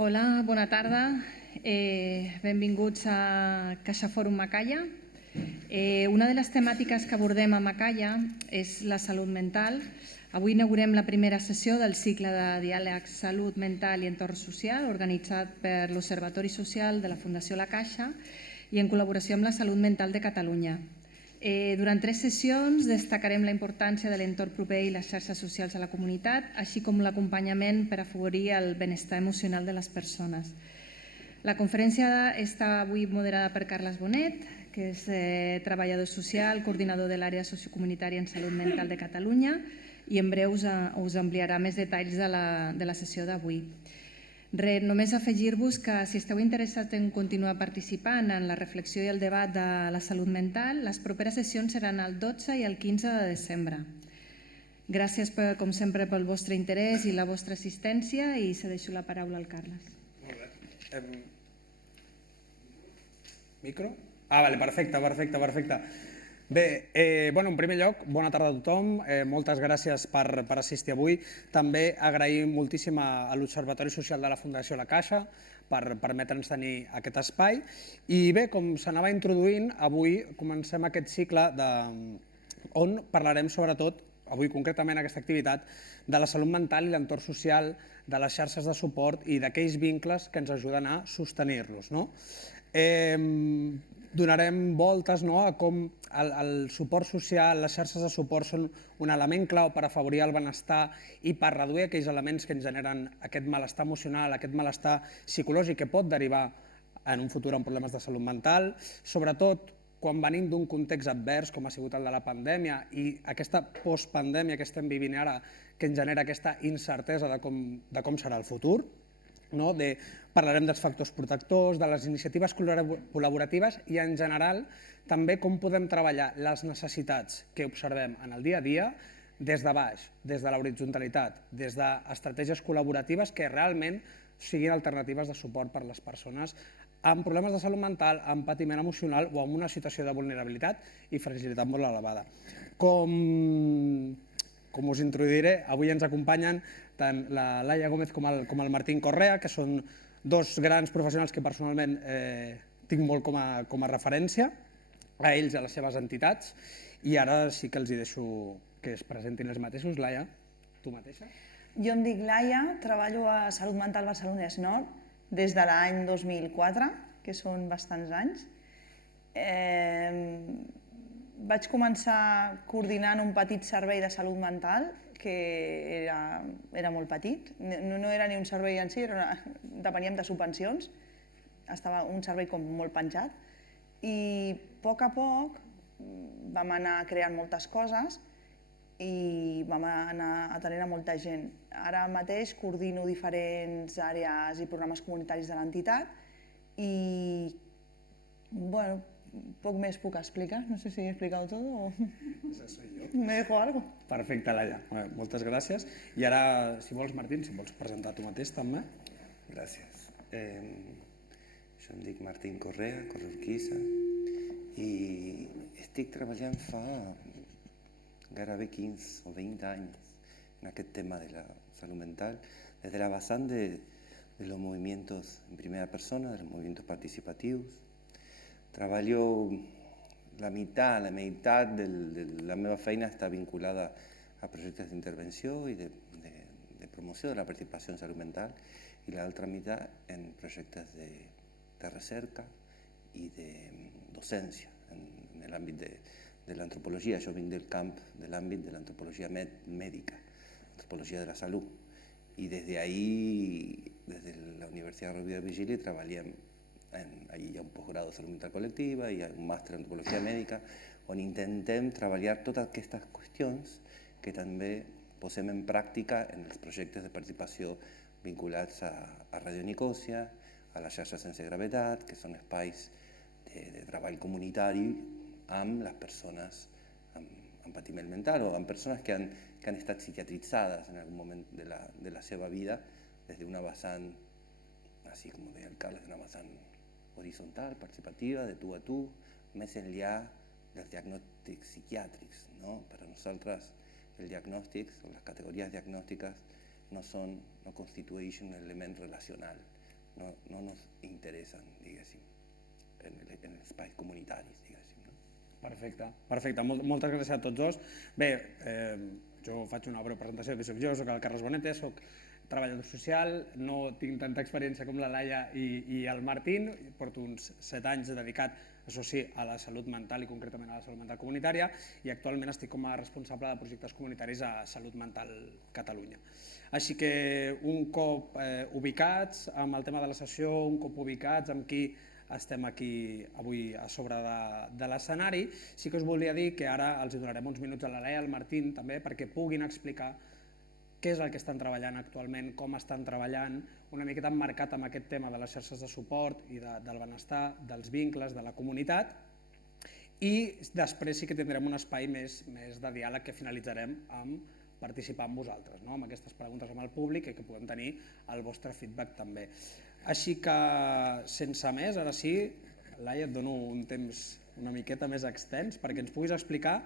Hola, bona tarda. Benvinguts a Caixa Fòrum Macaya. Una de les temàtiques que abordem a Macaya és la salut mental. Avui inaugurem la primera sessió del cicle de diàleg Salut Mental i Entorn Social, organitzat per l'Observatori Social de la Fundació La Caixa i en col·laboració amb la Salut Mental de Catalunya. Durant 3 sessions destacarem la importància de l'entorn proper i les xarxes socials a la comunitat, així com l'acompanyament per afavorir el benestar emocional de les persones. La conferència està avui moderada per Carles Bonet, que és treballador social, coordinador de l'àrea sociocomunitària en salut mental de Catalunya, i en breu us ampliarà més detalls de la sessió d'avui. Només afegir-vos que si esteu interessats en continuar participant en la reflexió i el debat de la salut mental, les properes sessions seran el 12 i el 15 de desembre. Gràcies, com sempre, pel vostre interès i la vostra assistència i cedeixo la paraula al Carles. Molt bé. Micro? Vale, perfecte. Bé, en primer lloc, bona tarda a tothom, moltes gràcies per assistir avui. També agraïm moltíssim a l'Observatori Social de la Fundació La Caixa per permetre'ns tenir aquest espai. I bé, com s'anava introduint, avui comencem aquest cicle on parlarem sobretot, avui concretament aquesta activitat, de la salut mental i l'entorn social, de les xarxes de suport i d'aquells vincles que ens ajuden a sostenir-los. Donarem voltes a com el suport social, les xarxes de suport són un element clau per afavorir el benestar i per reduir aquells elements que ens generen aquest malestar emocional, aquest malestar psicològic que pot derivar en un futur en problemes de salut mental, sobretot quan venim d'un context advers com ha sigut el de la pandèmia i aquesta postpandèmia que estem vivint ara que ens genera aquesta incertesa de com serà el futur. Parlarem dels factors protectors, de les iniciatives col·laboratives i en general també com podem treballar les necessitats que observem en el dia a dia des de baix, des de l'horitzontalitat, des d'estratègies col·laboratives que realment siguin alternatives de suport per a les persones amb problemes de salut mental, amb patiment emocional o amb una situació de vulnerabilitat i fragilitat molt elevada. Com us introduiré, avui ens acompanyen tant la Laia Gómez com el Martín Correa, que són dos grans professionals que personalment tinc molt com a referència, a ells i a les seves entitats, i ara sí que els deixo que es presentin els mateixos. Laia, tu mateixa? Jo em dic Laia, treballo a Salut Mental Barcelonès Nord des de l'any 2004, que són bastants anys. Vaig començar coordinant un petit servei de salut mental que era molt petit, no era ni un servei en si, depeníem de subvencions, estava un servei com molt penjat i a poc vam anar creant moltes coses i vam anar atenent a molta gent. Ara mateix coordino diferents àrees i programes comunitaris de l'entitat i poc més puc explicar, no sé si he explicat tot o me dejo algo. Perfecte, Laia, moltes gràcies. I ara, si vols, Martín, si vols presentar tu mateix també. Gràcies. Jo em dic Martín Correa, Correurquisa, i estic treballant fa gairebé 15 o 20 anys en aquest tema de la salud mental, des de la vessant de los movimientos en primera persona, de los movimientos participativos. Treballo la meitat de la meva feina està vinculada a projectes d'intervenció i de promoció de la participació en salut mental i l'altra meitat en projectes de recerca i de docència en l'àmbit de l'antropologia. Jo vinc del camp de l'àmbit de l'antropologia mèdica, antropologia de la salut. I des d'ahí, des de la Universitat Rovira i Virgili, treballem allí hi ha un postgrado de salut mental col·lectiva, hi ha un màster d'antropologia mèdica, on intentem treballar totes aquestes qüestions que també posem en pràctica en els projectes de participació vinculats a Radio Nicòsia, a la xarxa sense gravetat, que són espais de treball comunitari amb les persones amb patiment mental o amb persones que han estat psiquiatritzades en algun moment de la seva vida des d'una vessant, així com deia el Carles, d'una vessant horizontal, participativa, de tu a tu, més enllà dels diagnòstics psiquiàtrics. Per a nosaltres els diagnòstics o les categories diagnòstiques no constitueixen un element relacional, no nos interessen, diguéssim, en els espais comunitaris, diguéssim. No? Perfecte. Moltes gràcies a tots dos. Bé, jo faig una breu presentació de qui soc jo, soc el Carles Bonete, soc treballador social, no tinc tanta experiència com la Laia i el Martín, porto uns 7 anys dedicat, això sí, a la salut mental i concretament a la salut mental comunitària i actualment estic com a responsable de projectes comunitaris a Salut Mental Catalunya. Així que un cop ubicats amb el tema de la sessió, un cop ubicats amb qui estem aquí avui a sobre de l'escenari, sí que us voldria dir que ara els donarem uns minuts a la Laia i al Martín també perquè puguin explicar què és el que estan treballant actualment, com estan treballant, una miqueta emmarcat amb aquest tema de les xarxes de suport i del benestar, dels vincles, de la comunitat, i després sí que tindrem un espai més de diàleg que finalitzarem amb participar amb vosaltres, no? Amb aquestes preguntes amb el públic i que puguem tenir el vostre feedback també. Així que, sense més, ara sí, Laia, et dono un temps una miqueta més extens perquè ens puguis explicar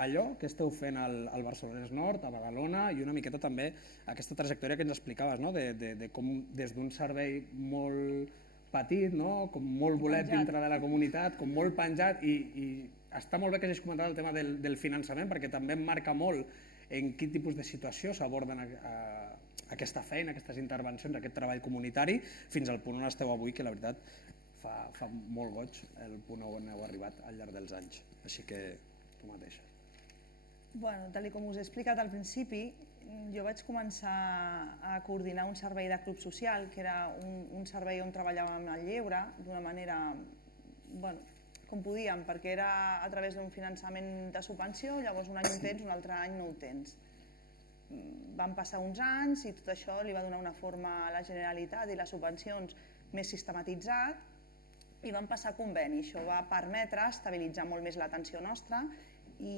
allò que esteu fent al Barcelonès Nord, a Badalona, i una miqueta també aquesta trajectòria que ens explicaves, no? de com des d'un servei molt petit, no? Com molt volet dintre de la comunitat, com molt penjat, i està molt bé que hagis comentat el tema del finançament perquè també em marca molt en quin tipus de situació s'aborden aquesta feina, aquestes intervencions, aquest treball comunitari, fins al punt on esteu avui, que la veritat fa molt goig el punt on heu arribat al llarg dels anys. Així que tu mateixa. Bueno, tal com us he explicat al principi, jo vaig començar a coordinar un servei de club social, que era un servei on treballàvem el lleure d'una manera, bueno, com podíem, perquè era a través d'un finançament de subvenció, llavors un any ho tens, un altre any no ho tens. Van passar uns anys i tot això li va donar una forma a la Generalitat i les subvencions més sistematitzat i van passar conveni. Això va permetre estabilitzar molt més l'atenció nostra i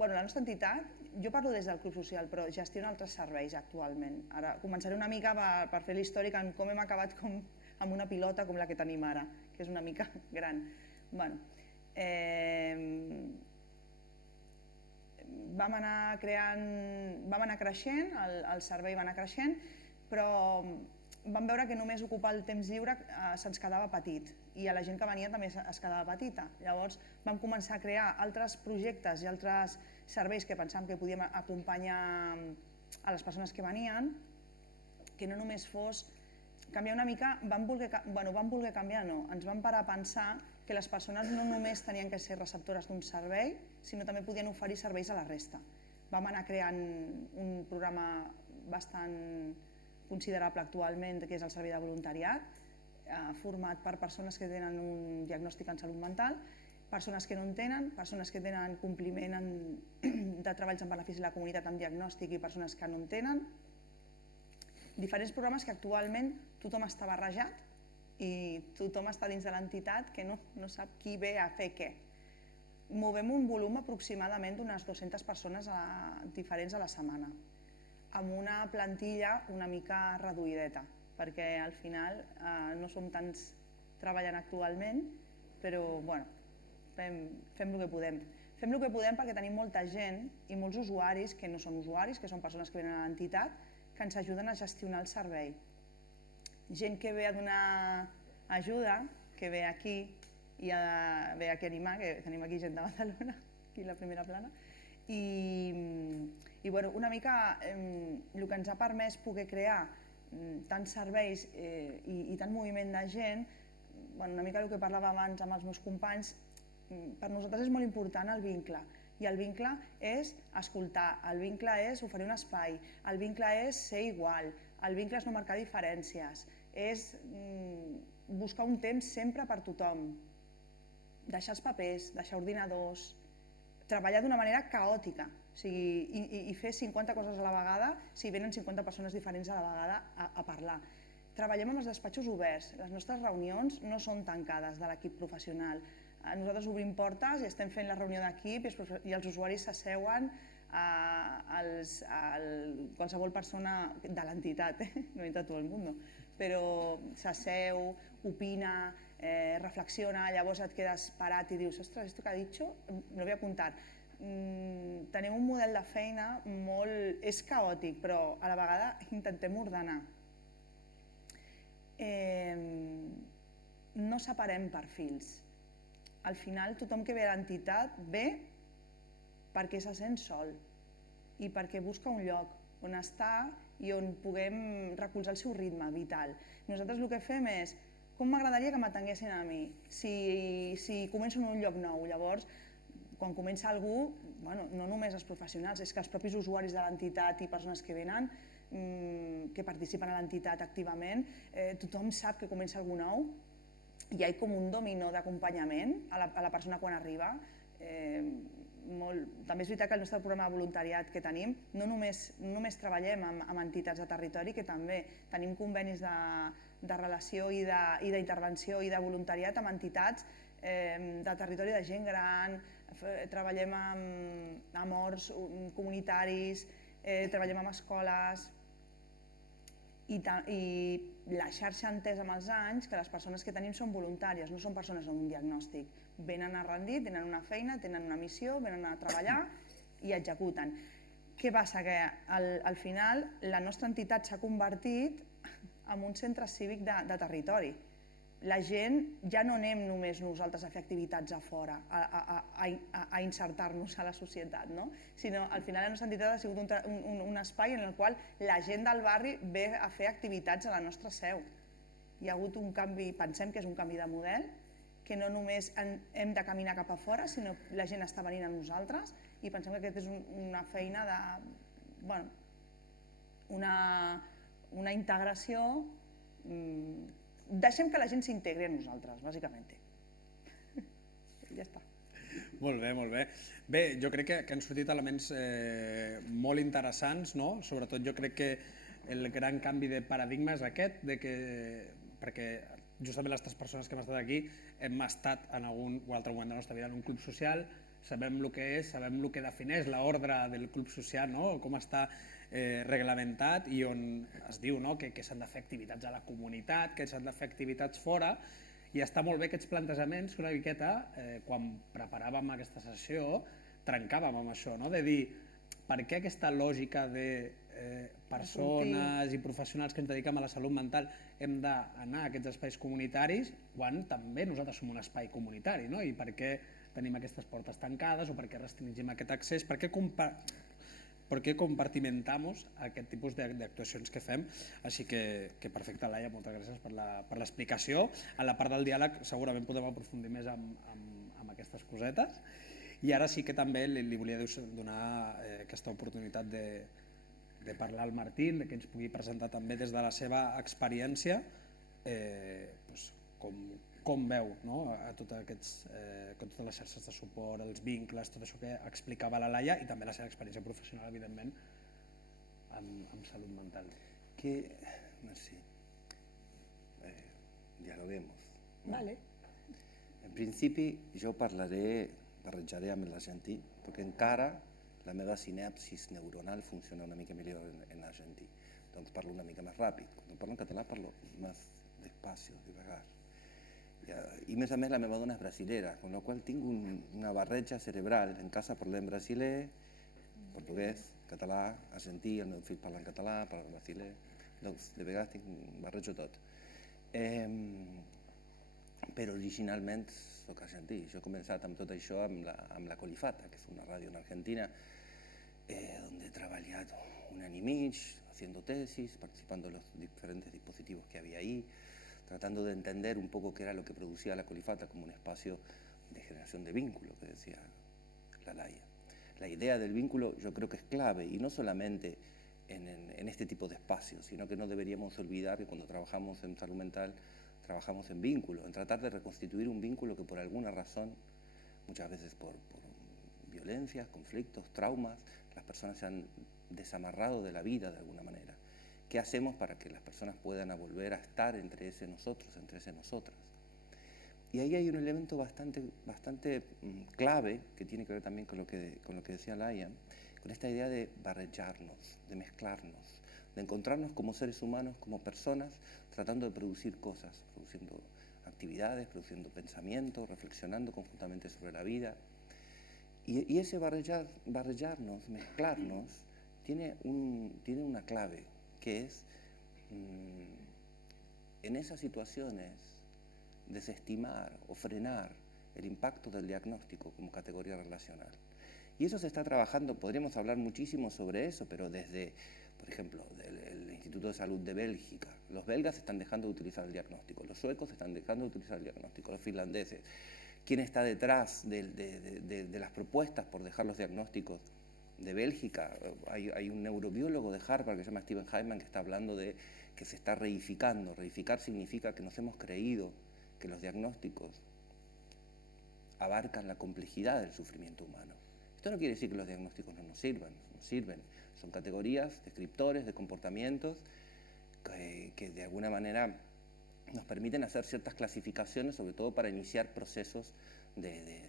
la nostra entitat, jo parlo des del Club Social, però gestiona altres serveis actualment. Ara començaré una mica per fer l'històric en com hem acabat amb una pilota com la que tenim ara, que és una mica gran. Vam anar creixent, el servei va anar creixent, però vam veure que només ocupar el temps lliure se'ns quedava petit i a la gent que venia també es quedava petita. Llavors vam començar a crear altres projectes i altres serveis que pensàvem que podíem acompanyar a les persones que venien, que no només fos canviar una mica, vam voler canviar, no, ens vam parar a pensar que les persones no només tenien que ser receptores d'un servei, sinó també podien oferir serveis a la resta. Vam anar creant un programa bastant considerable actualment, que és el servei de voluntariat, format per persones que tenen un diagnòstic en salut mental, persones que no en tenen, persones que tenen compliment de treballs en benefici de la comunitat amb diagnòstic i persones que no en tenen. Diferents programes que actualment tothom està barrejat i tothom està dins de l'entitat que no sap qui ve a fer què. Movem un volum aproximadament d'unes 200 persones diferents a la setmana, amb una plantilla una mica reduïdeta, perquè al final no som tants treballant actualment, però fem el que podem. Fem el que podem perquè tenim molta gent i molts usuaris que no són usuaris, que són persones que venen a l'entitat, que ens ajuden a gestionar el servei. Gent que ve a donar ajuda, que ve aquí i ve aquí a animar, que tenim aquí gent de Badalona, aquí a la primera plana, i una mica el que ens ha permès poder crear tants serveis i tant moviment de gent, una mica el que parlava abans amb els meus companys, per nosaltres és molt important el vincle, i el vincle és escoltar, el vincle és oferir un espai, el vincle és ser igual, el vincle és no marcar diferències, és buscar un temps sempre per tothom, deixar els papers, deixar ordinadors, treballar d'una manera caòtica i fer 50 coses a la vegada si venen 50 persones diferents a la vegada a parlar. Treballem amb els despatxos oberts, les nostres reunions no són tancades de l'equip professional. Nosaltres obrim portes i estem fent la reunió d'equip i els usuaris s'asseuen, qualsevol persona de l'entitat, no de tot el món, però s'asseu, opina, reflexiona, llavors et quedes parat i dius, ostres, esto que ha dicho, me lo voy a apuntar. Tenim un model de feina molt... és caòtic, però a la vegada intentem ordenar. no separem perfils. Al final, tothom que ve a l'entitat ve perquè se sent sol i perquè busca un lloc on estar i on puguem recolzar el seu ritme vital. Nosaltres el que fem és com m'agradaria que m'atenguessin a mi si començo en un lloc nou. Llavors, quan comença algú, no només els professionals, és que els propis usuaris de l'entitat i persones que venen, que participen a l'entitat activament, tothom sap que comença algú nou i hi ha com un dominó d'acompanyament a la persona quan arriba. També és veritat que el nostre programa de voluntariat que tenim no només treballem amb entitats de territori, que també tenim convenis de relació i d'intervenció i de voluntariat amb entitats de territori de gent gran, treballem amb horts comunitaris, treballem amb escoles i la xarxa ha entès amb els anys que les persones que tenim són voluntàries, no són persones amb un diagnòstic. Venen a rendir, tenen una feina, tenen una missió, venen a treballar i executen. Què passa? Que al final la nostra entitat s'ha convertit en un centre cívic de territori. La gent ja no anem només nosaltres a fer activitats a fora, a insertar-nos a la societat, sinó al final la nostra entitat ha sigut un espai en el qual la gent del barri ve a fer activitats a la nostra seu. Hi ha hagut un canvi, pensem que és un canvi de model, que no només hem de caminar cap a fora, sinó la gent està venint a nosaltres i pensem que aquesta és una feina de... una integració. Deixem que la gent s'integri a nosaltres, bàsicament. Ja està. Molt bé, molt bé. Bé, jo crec que han sortit elements molt interessants, no? Sobretot jo crec que el gran canvi de paradigma és aquest, perquè justament les tres persones que hem estat aquí hem estat en algun o altre moment de la nostra vida en un club social, sabem el que és, sabem el que defineix l'ordre del club social, com està reglamentat i on es diu que s'han de fer activitats a la comunitat, que s'han de fer activitats fora, i està molt bé aquests plantejaments que una miqueta, quan preparàvem aquesta sessió, trencàvem amb això, de dir per què aquesta lògica de persones i professionals que ens dediquem a la salut mental hem d'anar a aquests espais comunitaris quan també nosaltres som un espai comunitari, i per què tenim aquestes portes tancades o per què restringim aquest accés, per què compartimentamos aquest tipus d'actuacions que fem. Així que perfecte, Laia, moltes gràcies per l'explicació. A la part del diàleg segurament podem aprofundir més en aquestes cosetes. I ara sí que també li volia donar aquesta oportunitat de parlar al Martín, que ens pugui presentar també des de la seva experiència com veu totes les xarxes de suport, els vincles, tot això que explicava la Laia i també la seva experiència professional, evidentment, en salut mental. Merci. Dialoguemos. Vale. En principi, jo barrejaré amb l'argentí, perquè encara la meva sinapsis neuronal funciona una mica millor en argentí. Doncs parlo una mica més ràpid. Quan parlo en català parlo més despacio, divagar. I a més la meva dona és brasilera, amb la qual tinc una barreja cerebral. En casa parlem brasiler, portuguès, català, argentí, el meu fill parla en català, parla en brasiler, doncs de vegades barrejo tot. Però originalment soc argentí. Jo he començat amb tot això amb la Colifata, que és una ràdio en Argentina, donde he trabajado un año y medio haciendo tesis, participando en los diferentes dispositivos que había ahí, tratando de entender un poco qué era lo que producía la Colifata como un espacio de generación de vínculo, que decía la Laia. La idea del vínculo yo creo que es clave, y no solamente en este tipo de espacios, sino que no deberíamos olvidar que cuando trabajamos en salud mental trabajamos en vínculo, en tratar de reconstituir un vínculo que por alguna razón, muchas veces por violencias, conflictos, traumas, las personas se han desamarrado de la vida de alguna manera. ¿Qué hacemos para que las personas puedan volver a estar entre ese nosotros, entre ese nosotras? Y ahí hay un elemento bastante clave que tiene que ver también con lo que decía Laia, con esta idea de barrejarnos, de mezclarnos, de encontrarnos como seres humanos, como personas, tratando de producir cosas, produciendo actividades, produciendo pensamientos, reflexionando conjuntamente sobre la vida. Y ese barrellarnos, mezclarnos, tiene una clave, que es en esas situaciones desestimar o frenar el impacto del diagnóstico como categoría relacional. Y eso se está trabajando, podríamos hablar muchísimo sobre eso, pero desde, por ejemplo, el Instituto de Salud de Bélgica. Los belgas están dejando de utilizar el diagnóstico, los suecos están dejando de utilizar el diagnóstico, los finlandeses. ¿Quién está detrás de las propuestas por dejar los diagnósticos de Bélgica? Hay un neurobiólogo de Harvard que se llama Steven Hyman que está hablando de que se está reificando. Reificar significa que nos hemos creído que los diagnósticos abarcan la complejidad del sufrimiento humano. Esto no quiere decir que los diagnósticos no nos sirven. Son categorías, descriptores de comportamientos que de alguna manera nos permiten hacer ciertas clasificaciones, sobre todo para iniciar procesos de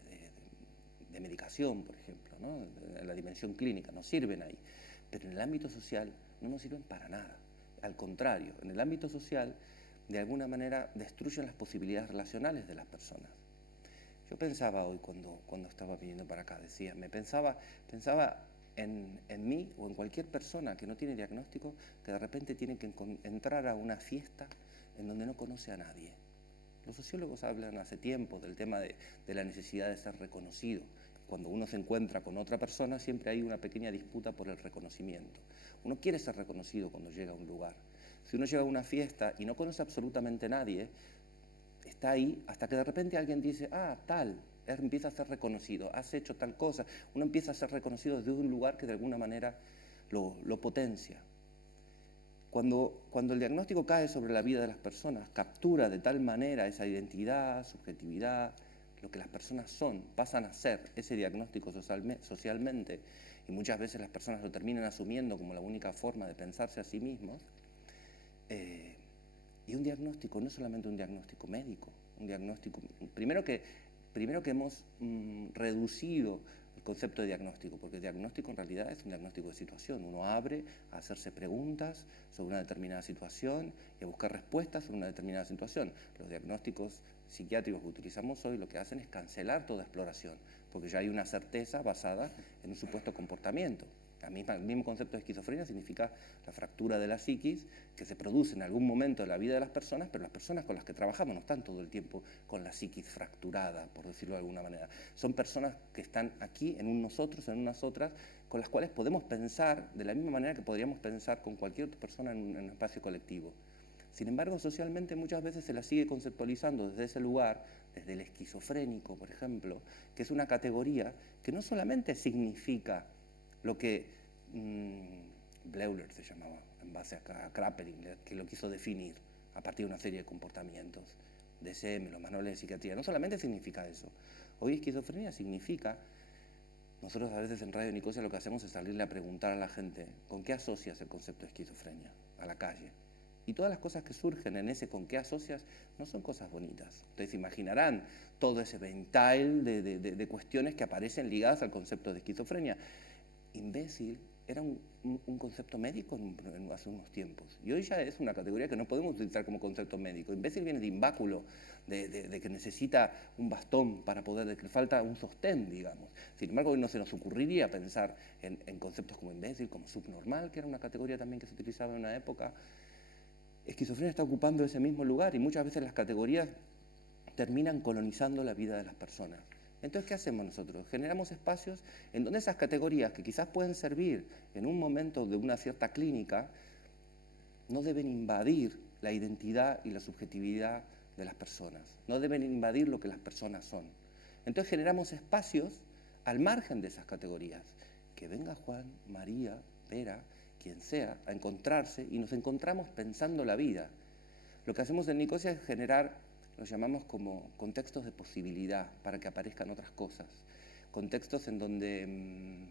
medicación, por ejemplo, ¿no? En la dimensión clínica, nos sirven ahí. Pero en el ámbito social no nos sirven para nada. Al contrario, en el ámbito social, de alguna manera, destruyen las posibilidades relacionales de las personas. Yo pensaba hoy cuando estaba viniendo para acá, pensaba en mí o en cualquier persona que no tiene diagnóstico, que de repente tiene que entrar a una fiesta en donde no conoce a nadie. Los sociólogos hablan hace tiempo del tema de la necesidad de ser reconocido. Cuando uno se encuentra con otra persona, siempre hay una pequeña disputa por el reconocimiento. Uno quiere ser reconocido cuando llega a un lugar. Si uno llega a una fiesta y no conoce absolutamente a nadie, está ahí hasta que de repente alguien dice, tal, él empieza a ser reconocido, has hecho tal cosa. Uno empieza a ser reconocido desde un lugar que de alguna manera lo potencia. Cuando el diagnóstico cae sobre la vida de las personas, captura de tal manera esa identidad, subjetividad, lo que las personas son, pasan a ser ese diagnóstico socialmente, y muchas veces las personas lo terminan asumiendo como la única forma de pensarse a sí mismos. Y un diagnóstico no es solamente un diagnóstico médico, un diagnóstico, primero que hemos reducido el concepto de diagnóstico, porque el diagnóstico en realidad es un diagnóstico de situación. Uno abre a hacerse preguntas sobre una determinada situación y a buscar respuestas sobre una determinada situación. Los diagnósticos psiquiátricos que utilizamos hoy lo que hacen es cancelar toda exploración, porque ya hay una certeza basada en un supuesto comportamiento. El mismo concepto de esquizofrenia significa la fractura de la psiquis que se produce en algún momento de la vida de las personas, pero las personas con las que trabajamos no están todo el tiempo con la psiquis fracturada, por decirlo de alguna manera. Son personas que están aquí en un nosotros, en unas otras, con las cuales podemos pensar de la misma manera que podríamos pensar con cualquier otra persona en un espacio colectivo. Sin embargo, socialmente muchas veces se la sigue conceptualizando desde ese lugar, desde el esquizofrénico, por ejemplo, que es una categoría que no solamente significa lo que Bleuler se llamaba, en base a Kraepelin, que lo quiso definir a partir de una serie de comportamientos, DSM, los manuales de psiquiatría. No solamente significa eso. Hoy esquizofrenia significa, nosotros a veces en Radio Nicosia lo que hacemos es salirle a preguntar a la gente, ¿con qué asocias el concepto de esquizofrenia? A la calle. Y todas las cosas que surgen en ese con qué asocias no son cosas bonitas. Ustedes imaginarán todo ese ventail de cuestiones que aparecen ligadas al concepto de esquizofrenia. Imbécil era un concepto médico hace unos tiempos, y hoy ya es una categoría que no podemos utilizar como concepto médico. Imbécil viene de imbáculo, de que necesita un bastón para poder, de que falta un sostén, digamos. Sin embargo, hoy no se nos ocurriría pensar en conceptos como imbécil, como subnormal, que era una categoría también que se utilizaba en una época. Esquizofrenia está ocupando ese mismo lugar, y muchas veces las categorías terminan colonizando la vida de las personas. Entonces, ¿qué hacemos nosotros? Generamos espacios en donde esas categorías que quizás pueden servir en un momento de una cierta clínica, no deben invadir la identidad y la subjetividad de las personas, no deben invadir lo que las personas son. Entonces generamos espacios al margen de esas categorías. Que venga Juan, María, Vera, quien sea, a encontrarse, y nos encontramos pensando la vida. Lo que hacemos en Nicosia es generar, lo llamamos como contextos de posibilidad para que aparezcan otras cosas. Contextos en donde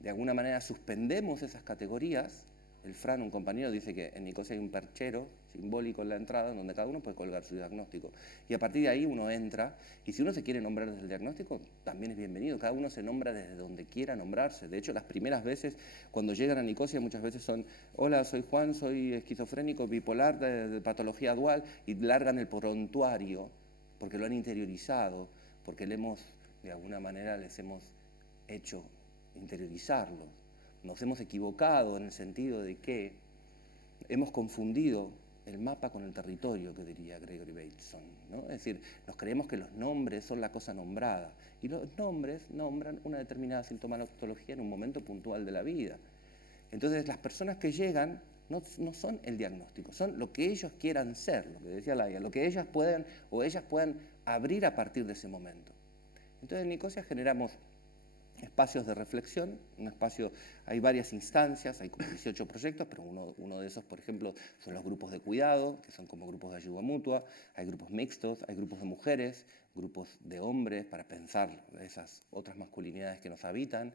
de alguna manera suspendemos esas categorías. El Fran, un compañero, dice que en Nicosia hay un perchero simbólico en la entrada donde cada uno puede colgar su diagnóstico. Y a partir de ahí uno entra, y si uno se quiere nombrar desde el diagnóstico, también es bienvenido. Cada uno se nombra desde donde quiera nombrarse. De hecho, las primeras veces, cuando llegan a Nicosia, muchas veces son: hola, soy Juan, soy esquizofrénico, bipolar, de patología dual, y largan el prontuario, porque lo han interiorizado, porque de alguna manera les hemos hecho interiorizarlo. Nos hemos equivocado en el sentido de que hemos confundido el mapa con el territorio, que diría Gregory Bateson, ¿no? Es decir, nos creemos que los nombres son la cosa nombrada, y los nombres nombran una determinada sintomatología en un momento puntual de la vida. Entonces, las personas que llegan no son el diagnóstico, son lo que ellos quieran ser, lo que decía Laia, lo que ellas puedan abrir a partir de ese momento. Entonces, en Nicosia generamos espacios de reflexión, hay varias instancias, hay como 18 proyectos, pero uno de esos, por ejemplo, son los grupos de cuidado, que son como grupos de ayuda mutua, hay grupos mixtos, hay grupos de mujeres, grupos de hombres para pensar esas otras masculinidades que nos habitan,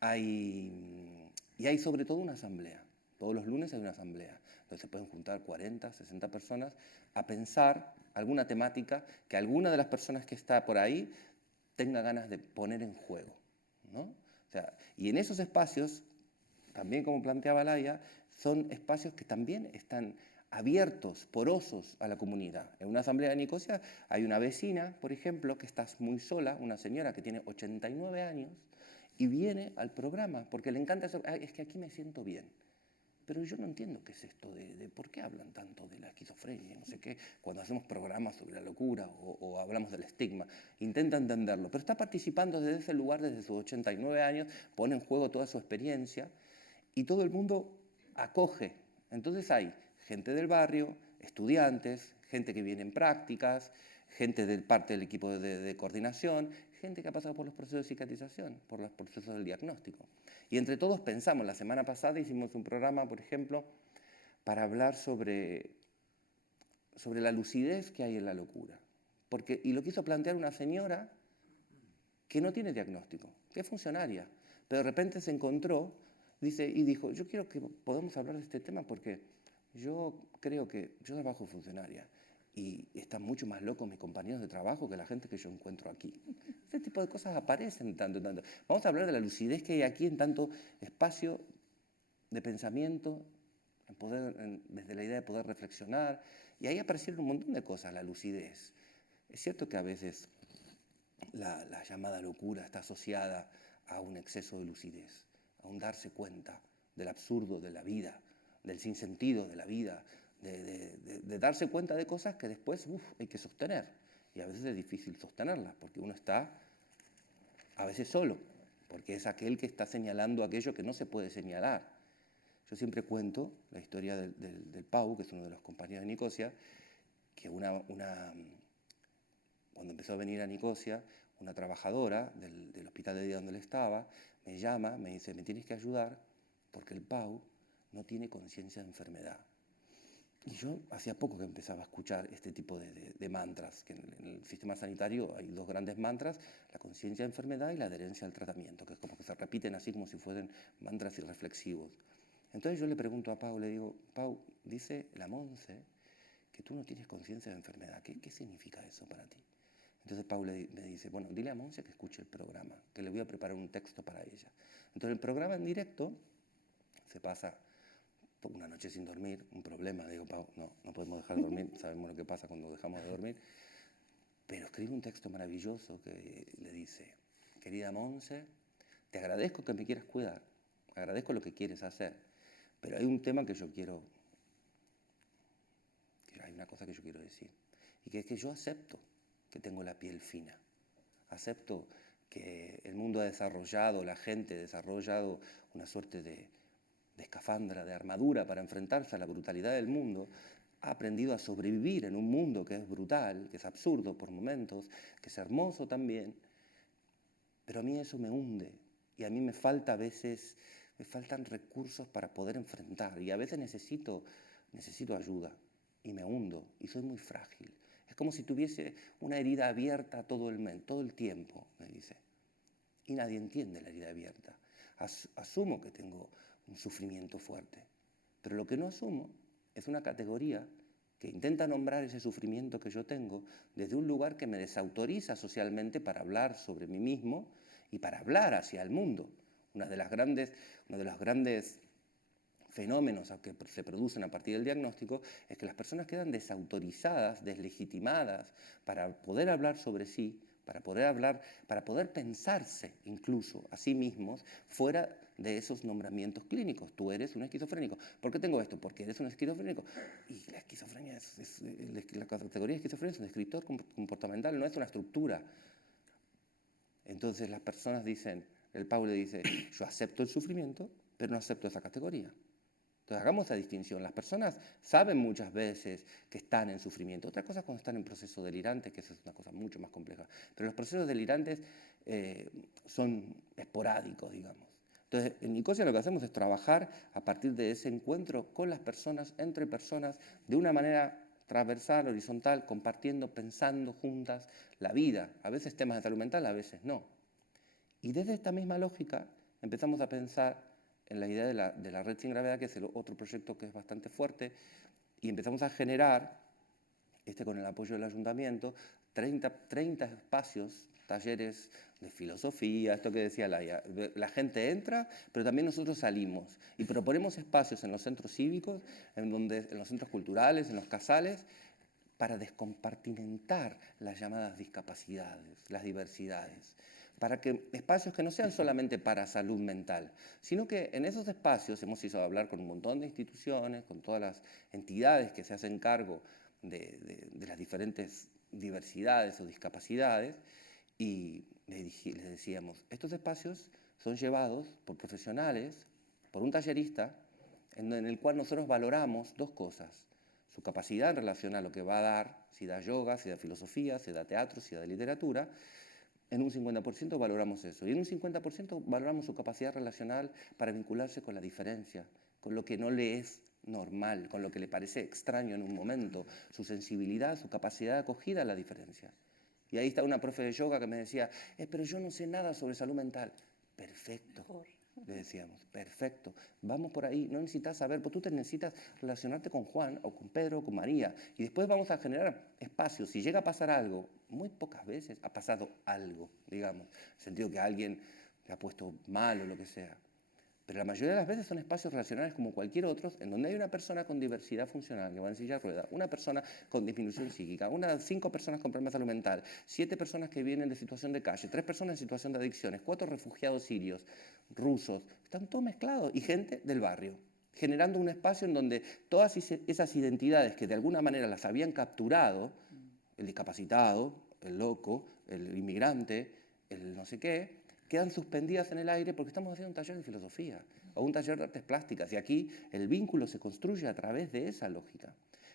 y hay sobre todo una asamblea. Todos los lunes hay una asamblea, donde se pueden juntar 40, 60 personas a pensar alguna temática que alguna de las personas que está por ahí tenga ganas de poner en juego, ¿no? O sea, y en esos espacios, también como planteaba Laia, son espacios que también están abiertos, porosos a la comunidad. En una asamblea de Nicosia hay una vecina, por ejemplo, que está muy sola, una señora que tiene 89 años, y viene al programa porque le encanta eso. Es que aquí me siento bien. Pero yo no entiendo qué es esto de por qué hablan tanto de la esquizofrenia, no sé qué, cuando hacemos programas sobre la locura o hablamos del estigma. Intenta entenderlo, pero está participando desde ese lugar, desde sus 89 años, pone en juego toda su experiencia y todo el mundo acoge. Entonces hay gente del barrio, estudiantes, gente que viene en prácticas, gente de parte del equipo de coordinación, gente que ha pasado por los procesos de cicatrización, por los procesos del diagnóstico. Y entre todos pensamos, la semana pasada hicimos un programa, por ejemplo, para hablar sobre la lucidez que hay en la locura. Y lo quiso plantear una señora que no tiene diagnóstico, que es funcionaria, pero de repente se encontró, y dijo, yo quiero que podamos hablar de este tema porque yo creo que yo trabajo funcionaria y están mucho más locos mis compañeros de trabajo que la gente que yo encuentro aquí. Este tipo de cosas aparecen tanto en tanto. Vamos a hablar de la lucidez que hay aquí en tanto espacio de pensamiento, desde la idea de poder reflexionar, y ahí aparecieron un montón de cosas, la lucidez. Es cierto que a veces la llamada locura está asociada a un exceso de lucidez, a un darse cuenta del absurdo de la vida, del sinsentido de la vida, de darse cuenta de cosas que después hay que sostener. Y a veces es difícil sostenerlas, porque uno está a veces solo, porque es aquel que está señalando aquello que no se puede señalar. Yo siempre cuento la historia del Pau, que es uno de los compañeros de Nicosia, que cuando empezó a venir a Nicosia, una trabajadora del hospital de día donde él estaba, me llama, me dice, me tienes que ayudar porque el Pau no tiene conciencia de enfermedad. Y yo hacía poco que empezaba a escuchar este tipo de mantras, que en el sistema sanitario hay dos grandes mantras, la conciencia de enfermedad y la adherencia al tratamiento, que es como que se repiten así como si fueran mantras irreflexivos. Entonces yo le pregunto a Pau, le digo, Pau, dice la Monse que tú no tienes conciencia de enfermedad. ¿Qué significa eso para ti? Entonces Pau me dice, bueno, dile a Monse que escuche el programa, que le voy a preparar un texto para ella. Entonces el programa en directo se pasa una noche sin dormir, un problema. Digo, Pau, no podemos dejar de dormir, sabemos lo que pasa cuando dejamos de dormir. Pero escribe un texto maravilloso que le dice, querida Monse, te agradezco que me quieras cuidar, agradezco lo que quieres hacer, pero hay un tema que hay una cosa que yo quiero decir, y que es que yo acepto que tengo la piel fina, acepto que el mundo ha desarrollado, la gente ha desarrollado una suerte de escafandra, de armadura para enfrentarse a la brutalidad del mundo, ha aprendido a sobrevivir en un mundo que es brutal, que es absurdo por momentos, que es hermoso también, pero a mí eso me hunde y a mí me falta a veces, me faltan recursos para poder enfrentar y a veces necesito ayuda y me hundo y soy muy frágil. Es como si tuviese una herida abierta todo el tiempo, me dice. Y nadie entiende la herida abierta. Asumo que tengo un sufrimiento fuerte, pero lo que no asumo es una categoría que intenta nombrar ese sufrimiento que yo tengo desde un lugar que me desautoriza socialmente para hablar sobre mí mismo y para hablar hacia el mundo. Uno de los grandes fenómenos que se producen a partir del diagnóstico es que las personas quedan desautorizadas, deslegitimadas para poder hablar sobre sí, para poder hablar, para poder pensarse incluso a sí mismos fuera de esos nombramientos clínicos. Tú eres un esquizofrénico. ¿Por qué tengo esto? Porque eres un esquizofrénico. Y la esquizofrenia, la categoría de esquizofrenia es un descriptor comportamental, no es una estructura. Entonces las personas dicen, el Paule dice, yo acepto el sufrimiento, pero no acepto esa categoría. Entonces hagamos esa distinción. Las personas saben muchas veces que están en sufrimiento. Otra cosa es cuando están en proceso delirante, que eso es una cosa mucho más compleja. Pero los procesos delirantes son esporádicos, digamos. Entonces, en Nicosia lo que hacemos es trabajar a partir de ese encuentro con las personas, entre personas, de una manera transversal, horizontal, compartiendo, pensando juntas la vida. A veces temas de salud mental, a veces no. Y desde esta misma lógica empezamos a pensar en la idea de la red sin gravedad, que es el otro proyecto que es bastante fuerte, y empezamos a generar, con el apoyo del ayuntamiento, 30 espacios, talleres de filosofía, esto que decía Laia. La gente entra, pero también nosotros salimos y proponemos espacios en los centros cívicos, en los centros culturales, en los casales, para descompartimentar las llamadas discapacidades, las diversidades, para que espacios que no sean solamente para salud mental, sino que en esos espacios hemos ido a hablar con un montón de instituciones, con todas las entidades que se hacen cargo de las diferentes diversidades o discapacidades, y les decíamos, estos espacios son llevados por profesionales, por un tallerista, en el cual nosotros valoramos dos cosas: su capacidad en relación a lo que va a dar, si da yoga, si da filosofía, si da teatro, si da literatura. En un 50% valoramos eso. Y en un 50% valoramos su capacidad relacional para vincularse con la diferencia, con lo que no le es normal, con lo que le parece extraño en un momento, su sensibilidad, su capacidad de acogida a la diferencia. Y ahí está una profe de yoga que me decía, pero yo no sé nada sobre salud mental. Perfecto. Le decíamos, perfecto, vamos por ahí, no necesitas saber, pues tú te necesitas relacionarte con Juan o con Pedro o con María, y después vamos a generar espacios. Si llega a pasar algo, muy pocas veces ha pasado algo, digamos, en el sentido que alguien te ha puesto mal o lo que sea. Pero la mayoría de las veces son espacios relacionales como cualquier otro, en donde hay una persona con diversidad funcional que va en silla de ruedas, una persona con disminución psíquica, 5 personas con problemas de salud mental, 7 personas que vienen de situación de calle, 3 personas en situación de adicciones, 4 refugiados sirios, rusos, están todos mezclados, y gente del barrio, generando un espacio en donde todas esas identidades que de alguna manera las habían capturado, el discapacitado, el loco, el inmigrante, el no sé qué, quedan suspendidas en el aire porque estamos haciendo un taller de filosofía o un taller de artes plásticas, y aquí el vínculo se construye a través de esa lógica.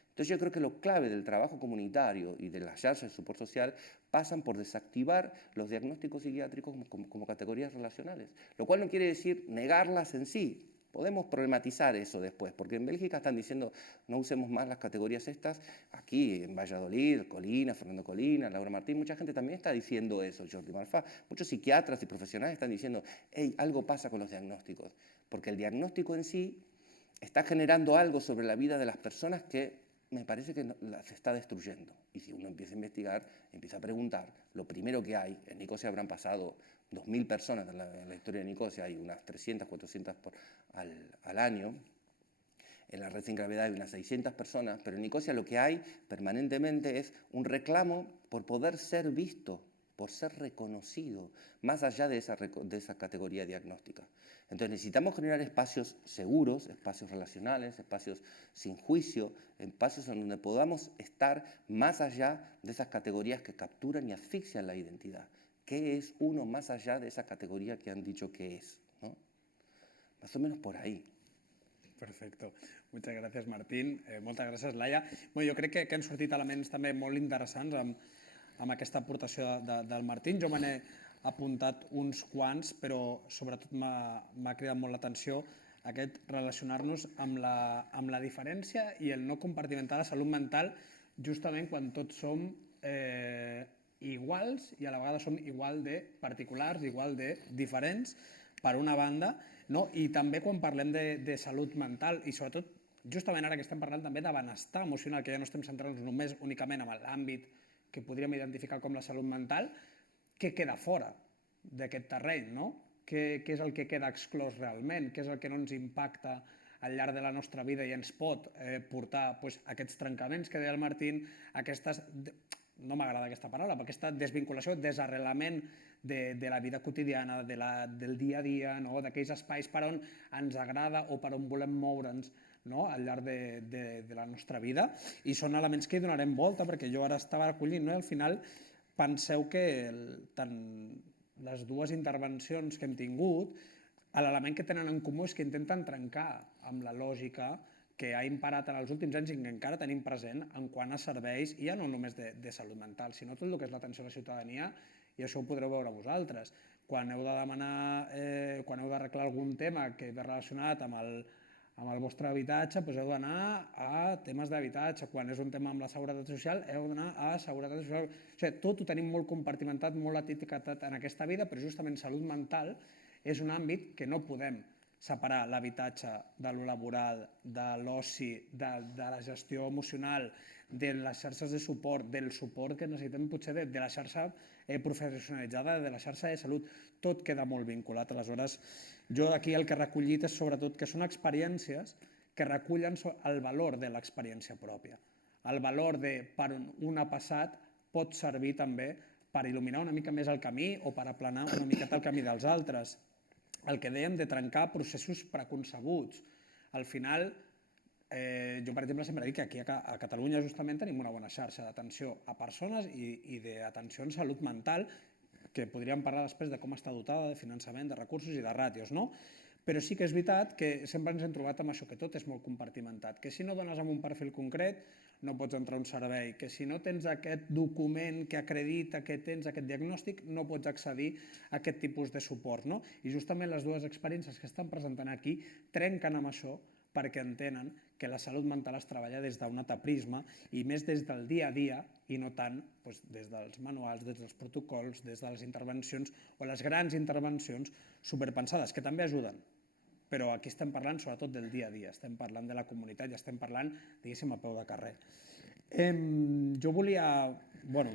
Entonces yo creo que lo clave del trabajo comunitario y de las yardas de soporte social pasan por desactivar los diagnósticos psiquiátricos como categorías relacionales, lo cual no quiere decir negarlas en sí. Podemos problematizar eso después, porque en Bélgica están diciendo no usemos más las categorías estas. Aquí en Valladolid, Colina, Fernando Colina, Laura Martín, mucha gente también está diciendo eso, Jordi Malfa. Muchos psiquiatras y profesionales están diciendo, hey, algo pasa con los diagnósticos, porque el diagnóstico en sí está generando algo sobre la vida de las personas que me parece que se está destruyendo. Y si uno empieza a investigar, empieza a preguntar, lo primero que hay, en Nicosia habrán pasado 2.000 personas en la historia de Nicosia, hay unas 300, 400 al año. En la red sin gravedad hay unas 600 personas, pero en Nicosia lo que hay permanentemente es un reclamo por poder ser visto, por ser reconocido, más allá de esa categoría diagnóstica. Entonces necesitamos generar espacios seguros, espacios relacionales, espacios sin juicio, espacios en donde podamos estar más allá de esas categorías que capturan y asfixian la identidad. ¿Qué es uno más allá de esa categoría que han dicho que es? ¿No? Más o menos por ahí. Perfecte. Moltes gràcies, Martín. Moltes gràcies, Laia. Bueno, jo crec que han sortit elements també molt interessants amb aquesta aportació del Martín. Jo me n'he apuntat uns quants, però sobretot m'ha cridat molt l'atenció aquest relacionar-nos amb la diferència i el no compartimentar la salut mental justament quan tots som iguals i a la vegada som igual de particulars, igual de diferents, per una banda, no? I també quan parlem de salut mental i sobretot justament ara que estem parlant també de benestar emocional, que ja no estem centrant-nos només únicament en l'àmbit que podríem identificar com la salut mental, què queda fora d'aquest terreny, no? Què és el que queda exclòs realment? Què és el que no ens impacta al llarg de la nostra vida i ens pot portar aquests trencaments que deia el Martín, aquestes no m'agrada aquesta paraula, però aquesta desvinculació, desarrelament de la vida quotidiana, del dia a dia, d'aquells espais per on ens agrada o per on volem moure'ns al llarg de la nostra vida, i són elements que hi donarem volta, perquè jo ara estava recollint, i al final penseu que tant les dues intervencions que hem tingut, l'element que tenen en comú és que intenten trencar amb la lògica que ha imparat en els últims anys i que encara tenim present en quant a serveis, i ja no només de salut mental, sinó tot el que és l'atenció a la ciutadania, i això ho podreu veure vosaltres. Quan heu de demanar, quan heu d'arreglar algun tema que ve relacionat amb el vostre habitatge, doncs heu d'anar a temes d'habitatge. Quan és un tema amb la seguretat social, heu d'anar a seguretat social. O sigui, tot ho tenim molt compartimentat, molt etiquetat en aquesta vida, però justament salut mental és un àmbit que no podem separar l'habitatge de lo laboral, de l'oci, de la gestió emocional, de les xarxes de suport, del suport que necessitem potser de la xarxa professionalitzada, de la xarxa de salut. Tot queda molt vinculat. Aleshores, jo aquí el que he recollit és sobretot que són experiències que recullen el valor de l'experiència pròpia. El valor de per on ha passat pot servir també per il·luminar una mica més el camí o per aplanar una miqueta el camí dels altres. El que dèiem de trencar processos preconcebuts. Al final, jo per exemple sempre dic que aquí a Catalunya justament tenim una bona xarxa d'atenció a persones i d'atenció en salut mental, que podríem parlar després de com està dotada, de finançament, de recursos i de ràtios, no? Però sí que és veritat que sempre ens hem trobat amb això, que tot és molt compartimentat, que si no dones amb un perfil concret no pots entrar a un servei, que si no tens aquest document que acredita que tens aquest diagnòstic no pots accedir a aquest tipus de suport, no? I justament les dues experiències que estan presentant aquí trenquen amb això perquè entenen que la salut mental es treballa des d'un altre prisma i més des del dia a dia i no tant des dels manuals, des dels protocols, des de les intervencions o les grans intervencions superpensades, que també ajuden. Però aquí estem parlant sobretot del dia a dia, estem parlant de la comunitat i estem parlant, diguéssim, a peu de carrer. Jo volia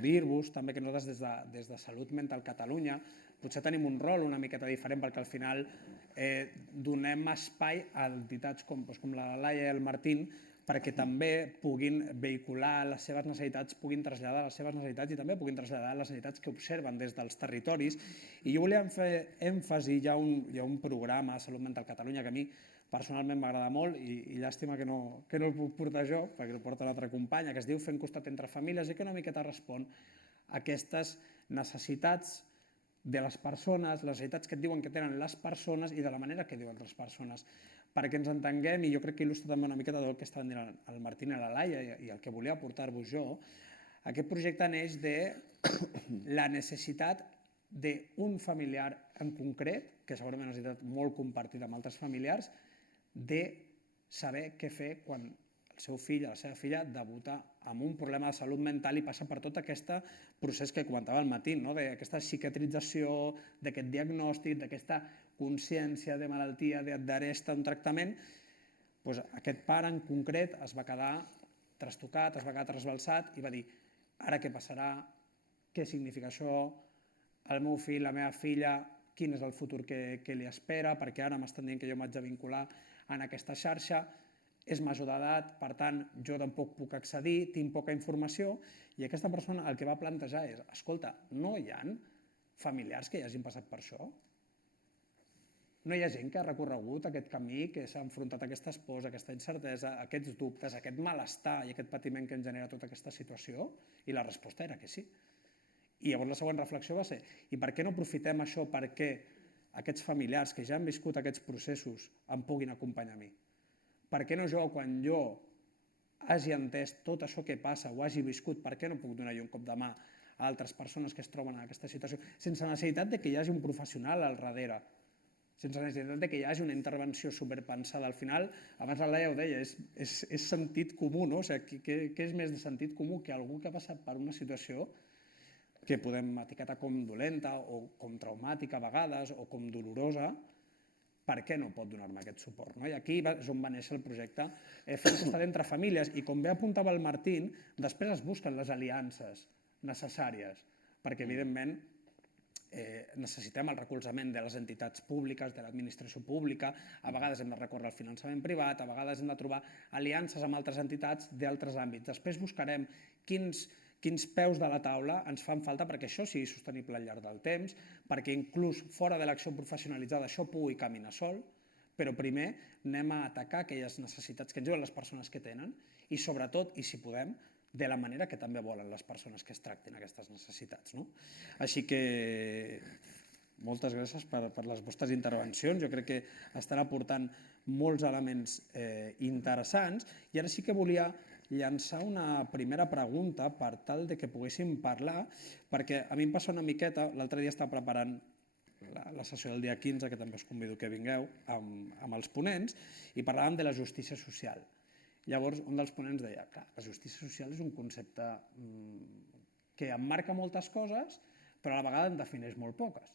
dir-vos també que nosaltres des de Salut Mental Catalunya potser tenim un rol una miqueta diferent perquè al final donem espai a entitats com la Laia i el Martín perquè també puguin vehicular les seves necessitats, puguin traslladar les seves necessitats i també puguin traslladar les necessitats que observen des dels territoris. I jo volia fer èmfasi, hi ha un programa a Salut Mental Catalunya que a mi personalment m'agrada molt i llàstima que no el puc portar jo, perquè el porta l'altra companya, que es diu Fent costat entre famílies i que una miqueta respon a aquestes necessitats de les persones, les necessitats que et diuen que tenen les persones i de la manera que diuen les persones. Perquè ens entenguem, i jo crec que il·lustra també una miqueta del que estaven dient el Martín i la Laia i el que volia aportar-vos jo, aquest projecte neix de la necessitat d'un familiar en concret, que segurament és una necessitat molt compartida amb altres familiars, de saber què fer quan el seu fill o la seva filla debuta amb un problema de salut mental i passa per tot aquest procés que comentava el Martín, d'aquesta cicatrització, d'aquest diagnòstic, d'aquesta consciència de malaltia, d'aresta, un tractament. Aquest pare en concret es va quedar trastocat, es va quedar trasbalsat i va dir: ara què passarà? Què significa això? El meu fill, la meva filla, quin és el futur que li espera? Perquè ara m'estan dient que jo m'haig de vincular en aquesta xarxa. És major d'edat, per tant, jo tampoc puc accedir, tinc poca informació, i aquesta persona el que va plantejar és: escolta, no hi ha familiars que hi hagin passat per això? No hi ha gent que ha recorregut aquest camí, que s'ha enfrontat a aquestes pors, a aquesta incertesa, a aquests dubtes, a aquest malestar i aquest patiment que ens genera tota aquesta situació? I la resposta era que sí. I llavors la següent reflexió va ser: i per què no aprofitem això perquè aquests familiars que ja han viscut aquests processos em puguin acompanyar a mi? Per què no jo, quan jo hagi entès tot això que passa o hagi viscut, per què no puc donar jo un cop de mà a altres persones que es troben en aquesta situació, sense necessitat que hi hagi un professional al darrere, sense necessitat que hi hagi una intervenció superpensada? Al final, abans la Laia ho deia, és sentit comú, no? O sigui, què és més de sentit comú que algú que ha passat per una situació que podem etiquetar com dolenta o com traumàtica a vegades o com dolorosa, per què no pot donar-me aquest suport? I aquí és on va néixer el projecte Fent costat entre famílies. I com bé apuntava el Martín, després es busquen les aliances necessàries, perquè evidentment necessitem el recolzament de les entitats públiques, de l'administració pública, a vegades hem de recórrer al finançament privat, a vegades hem de trobar aliances amb altres entitats d'altres àmbits. Després buscarem quins quins peus de la taula ens fan falta perquè això sigui sostenible al llarg del temps, perquè inclús fora de l'acció professionalitzada això pugui caminar sol, però primer anem a atacar aquelles necessitats que ens diuen les persones que tenen i sobretot, i si podem, de la manera que també volen les persones que es tractin aquestes necessitats. No? Així que moltes gràcies per les vostres intervencions. Jo crec que estan aportant molts elements interessants i ara sí que volia llançar una primera pregunta per tal de que poguéssim parlar, perquè a mi em passa una miqueta, l'altre dia estava preparant la sessió del dia 15, que també us convido que vingueu, amb els ponents, i parlàvem de la justícia social. Llavors, un dels ponents deia que la justícia social és un concepte que emmarca moltes coses, però a la vegada en defineix molt poques.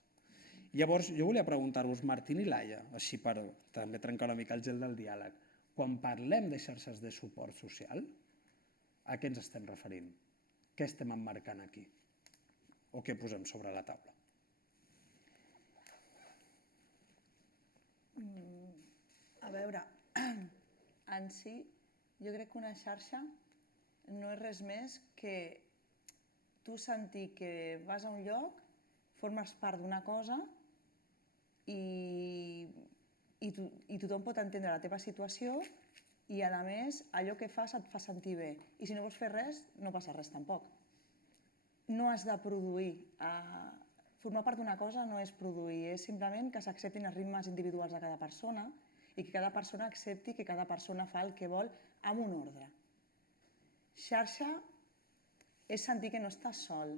Llavors, jo volia preguntar-vos, Martín i Laia, així per també trencar una mica el gel del diàleg, quan parlem de xarxes de suport social, a què ens estem referint? Què estem emmarcant aquí? O què posem sobre la taula? A veure, en si, jo crec que una xarxa no és res més que tu sentir que vas a un lloc, formes part d'una cosa i tothom pot entendre la teva situació i, a més, allò que fas et fa sentir bé. I si no vols fer res, no passa res tampoc. No has de produir. Formar part d'una cosa no és produir, és simplement que s'acceptin els ritmes individuals de cada persona i que cada persona accepti que cada persona fa el que vol amb un ordre. Xarxa és sentir que no estàs sol,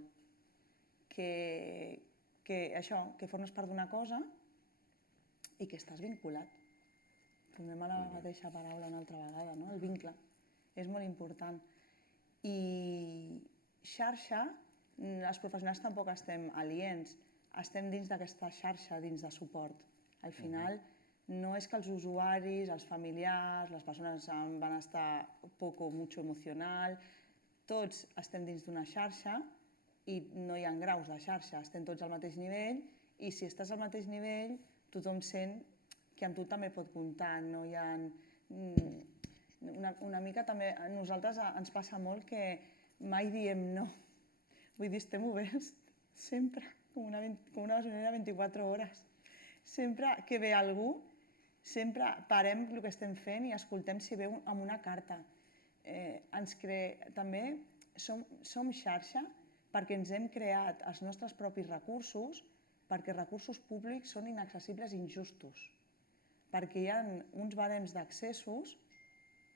que formes part d'una cosa i que estàs vinculat. Tornem a la mateixa paraula una altra vegada, no? El vincle. És molt important. I xarxa, els professionals tampoc estem aliens, estem dins d'aquesta xarxa, dins de suport. Al final, no és que els usuaris, els familiars, les persones amb benestar poc o mucho emocional, tots estem dins d'una xarxa i no hi ha graus de xarxa, estem tots al mateix nivell i si estàs al mateix nivell tothom sent que amb tu també pot comptar, no hi ha... Una mica també a nosaltres ens passa molt que mai diem no. Vull dir, estem oberts sempre, com una gasolinera de 24 hores. Sempre que ve algú, sempre parem el que estem fent i escoltem si ve amb una carta. També som xarxa perquè ens hem creat els nostres propis recursos, perquè recursos públics són inaccessibles i injustos, perquè hi ha uns barems d'accessos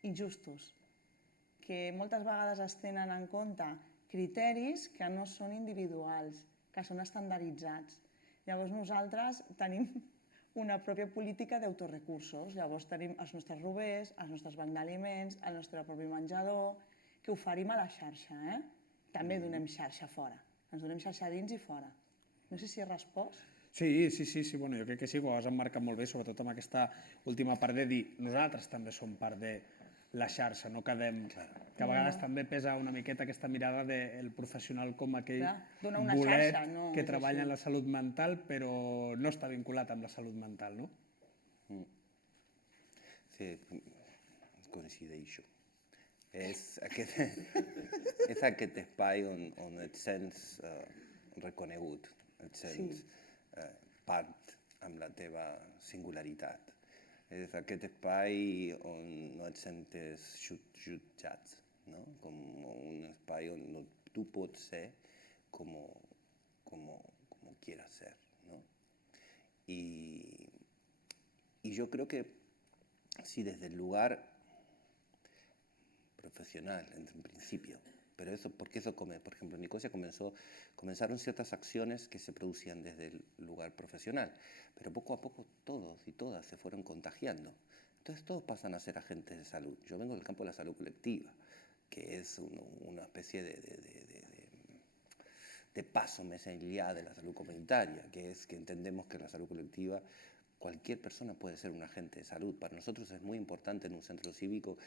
injustos, que moltes vegades es tenen en compte criteris que no són individuals, que són estandarditzats. Llavors nosaltres tenim una pròpia política d'autorecursos. Llavors tenim els nostres rovers, els nostres bancs d'aliments, el nostre propi menjador, que oferim a la xarxa. També donem xarxa fora. Ens donem xarxa dins i fora. No sé si he respost. Sí, bueno, jo crec que sí, ho has emmarcat molt bé, sobretot amb aquesta última part de dir nosaltres també som part de la xarxa, no quedem... Que a vegades també pesa una miqueta aquesta mirada del professional com aquell bolet que treballa en la salut mental però no està vinculat amb la salut mental, no? Sí, coincideixo. És aquest espai on et sents reconegut, et sents part amb la teva singularitat. És aquest espai on no et sentes jutjat, com un espai on tu pots ser como quieras ser. Y yo creo que si desde el lugar profesional, en principio, pero eso, porque eso por ejemplo, en Nicosia comenzaron ciertas acciones que se producían desde el lugar profesional, pero poco a poco todos y todas se fueron contagiando. Entonces todos pasan a ser agentes de salud. Yo vengo del campo de la salud colectiva, que es una especie de paso más allá de la salud comunitaria, que es que entendemos que en la salud colectiva cualquier persona puede ser un agente de salud. Para nosotros es muy importante en un centro cívico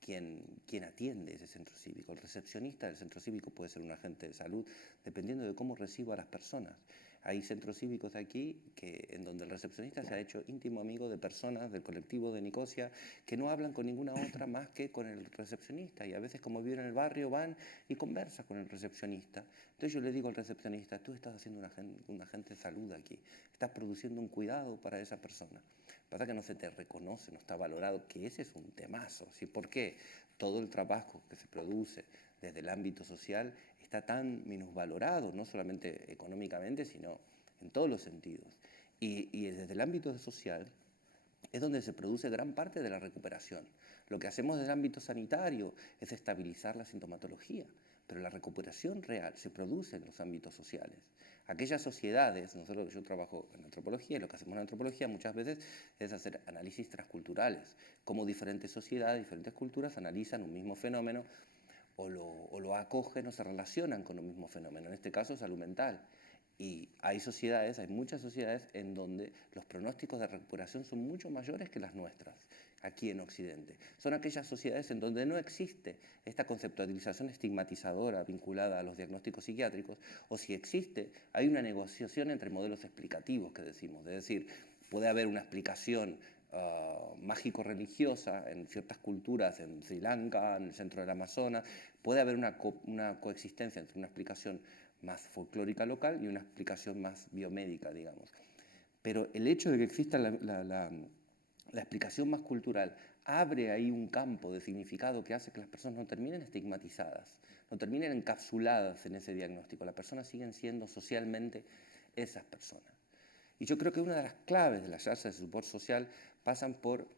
quien atiende ese centro cívico. El recepcionista del centro cívico puede ser un agente de salud, dependiendo de cómo reciba a las personas. Hay centros cívicos aquí en donde el recepcionista se ha hecho íntimo amigo de personas del colectivo de Nicosia que no hablan con ninguna otra más que con el recepcionista, y a veces, como viven en el barrio, van y conversan con el recepcionista. Entonces yo le digo al recepcionista: tú estás haciendo un agente de salud aquí, estás produciendo un cuidado para esa persona. Pasa que no se te reconoce, no está valorado, que ese es un temazo. ¿Sí? ¿Por qué? Todo el trabajo que se produce desde el ámbito social está tan minusvalorado, no solamente económicamente, sino en todos los sentidos. Y desde el ámbito social es donde se produce gran parte de la recuperación. Lo que hacemos desde el ámbito sanitario es estabilizar la sintomatología, pero la recuperación real se produce en los ámbitos sociales. Aquellas sociedades, yo trabajo en antropología, y lo que hacemos en antropología muchas veces es hacer análisis transculturales, cómo diferentes sociedades, diferentes culturas analizan un mismo fenómeno o lo acogen o se relacionan con un mismo fenómeno, en este caso salud mental. Y hay muchas sociedades en donde los pronósticos de recuperación son mucho mayores que las nuestras, aquí en Occidente. Son aquellas sociedades en donde no existe esta conceptualización estigmatizadora vinculada a los diagnósticos psiquiátricos, o si existe, hay una negociación entre modelos explicativos que decimos. Es decir, puede haber una explicación mágico-religiosa en ciertas culturas, en Sri Lanka, en el centro del Amazonas. Puede haber una coexistencia entre una explicación más folclórica local y una explicación más biomédica, digamos. Pero el hecho de que exista la explicación más cultural abre ahí un campo de significado que hace que las personas no terminen estigmatizadas, no terminen encapsuladas en ese diagnóstico. Las personas siguen siendo socialmente esas personas. Y yo creo que una de las claves de las áreas de support social pasan por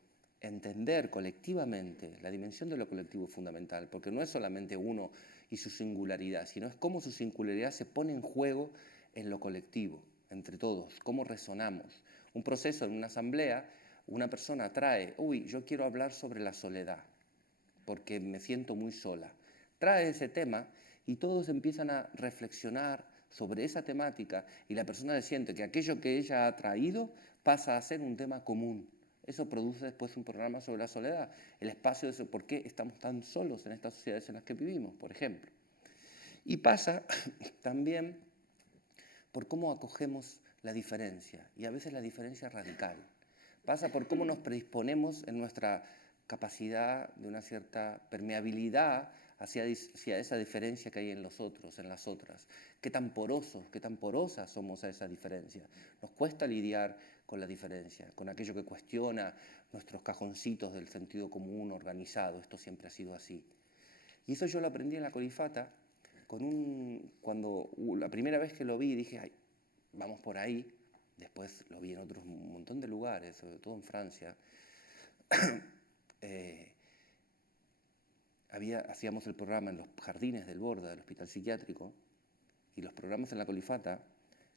entender colectivamente la dimensión de lo colectivo fundamental, porque no es solamente uno y su singularidad, sino es cómo su singularidad se pone en juego en lo colectivo, entre todos, cómo resonamos. Un proceso en una asamblea, una persona trae: uy, yo quiero hablar sobre la soledad, porque me siento muy sola. Trae ese tema y todos empiezan a reflexionar sobre esa temática, y la persona siente que aquello que ella ha traído pasa a ser un tema común. Eso produce después un programa sobre la soledad, el espacio de eso, por qué estamos tan solos en estas sociedades en las que vivimos, por ejemplo. Y pasa también por cómo acogemos la diferencia, y a veces la diferencia radical. Pasa por cómo nos predisponemos en nuestra capacidad de una cierta permeabilidad hacia esa diferencia que hay en los otros, en las otras. Qué tan porosos, qué tan porosas somos a esa diferencia. Nos cuesta lidiar con la diferencia, con aquello que cuestiona nuestros cajoncitos del sentido común organizado. Esto siempre ha sido así. Y eso yo lo aprendí en la Colifata, cuando la primera vez que lo vi dije: ay, vamos por ahí. Después lo vi en un montón de lugares, sobre todo en Francia. Hacíamos el programa en los jardines del Borda del hospital psiquiátrico, y los programas en la Colifata,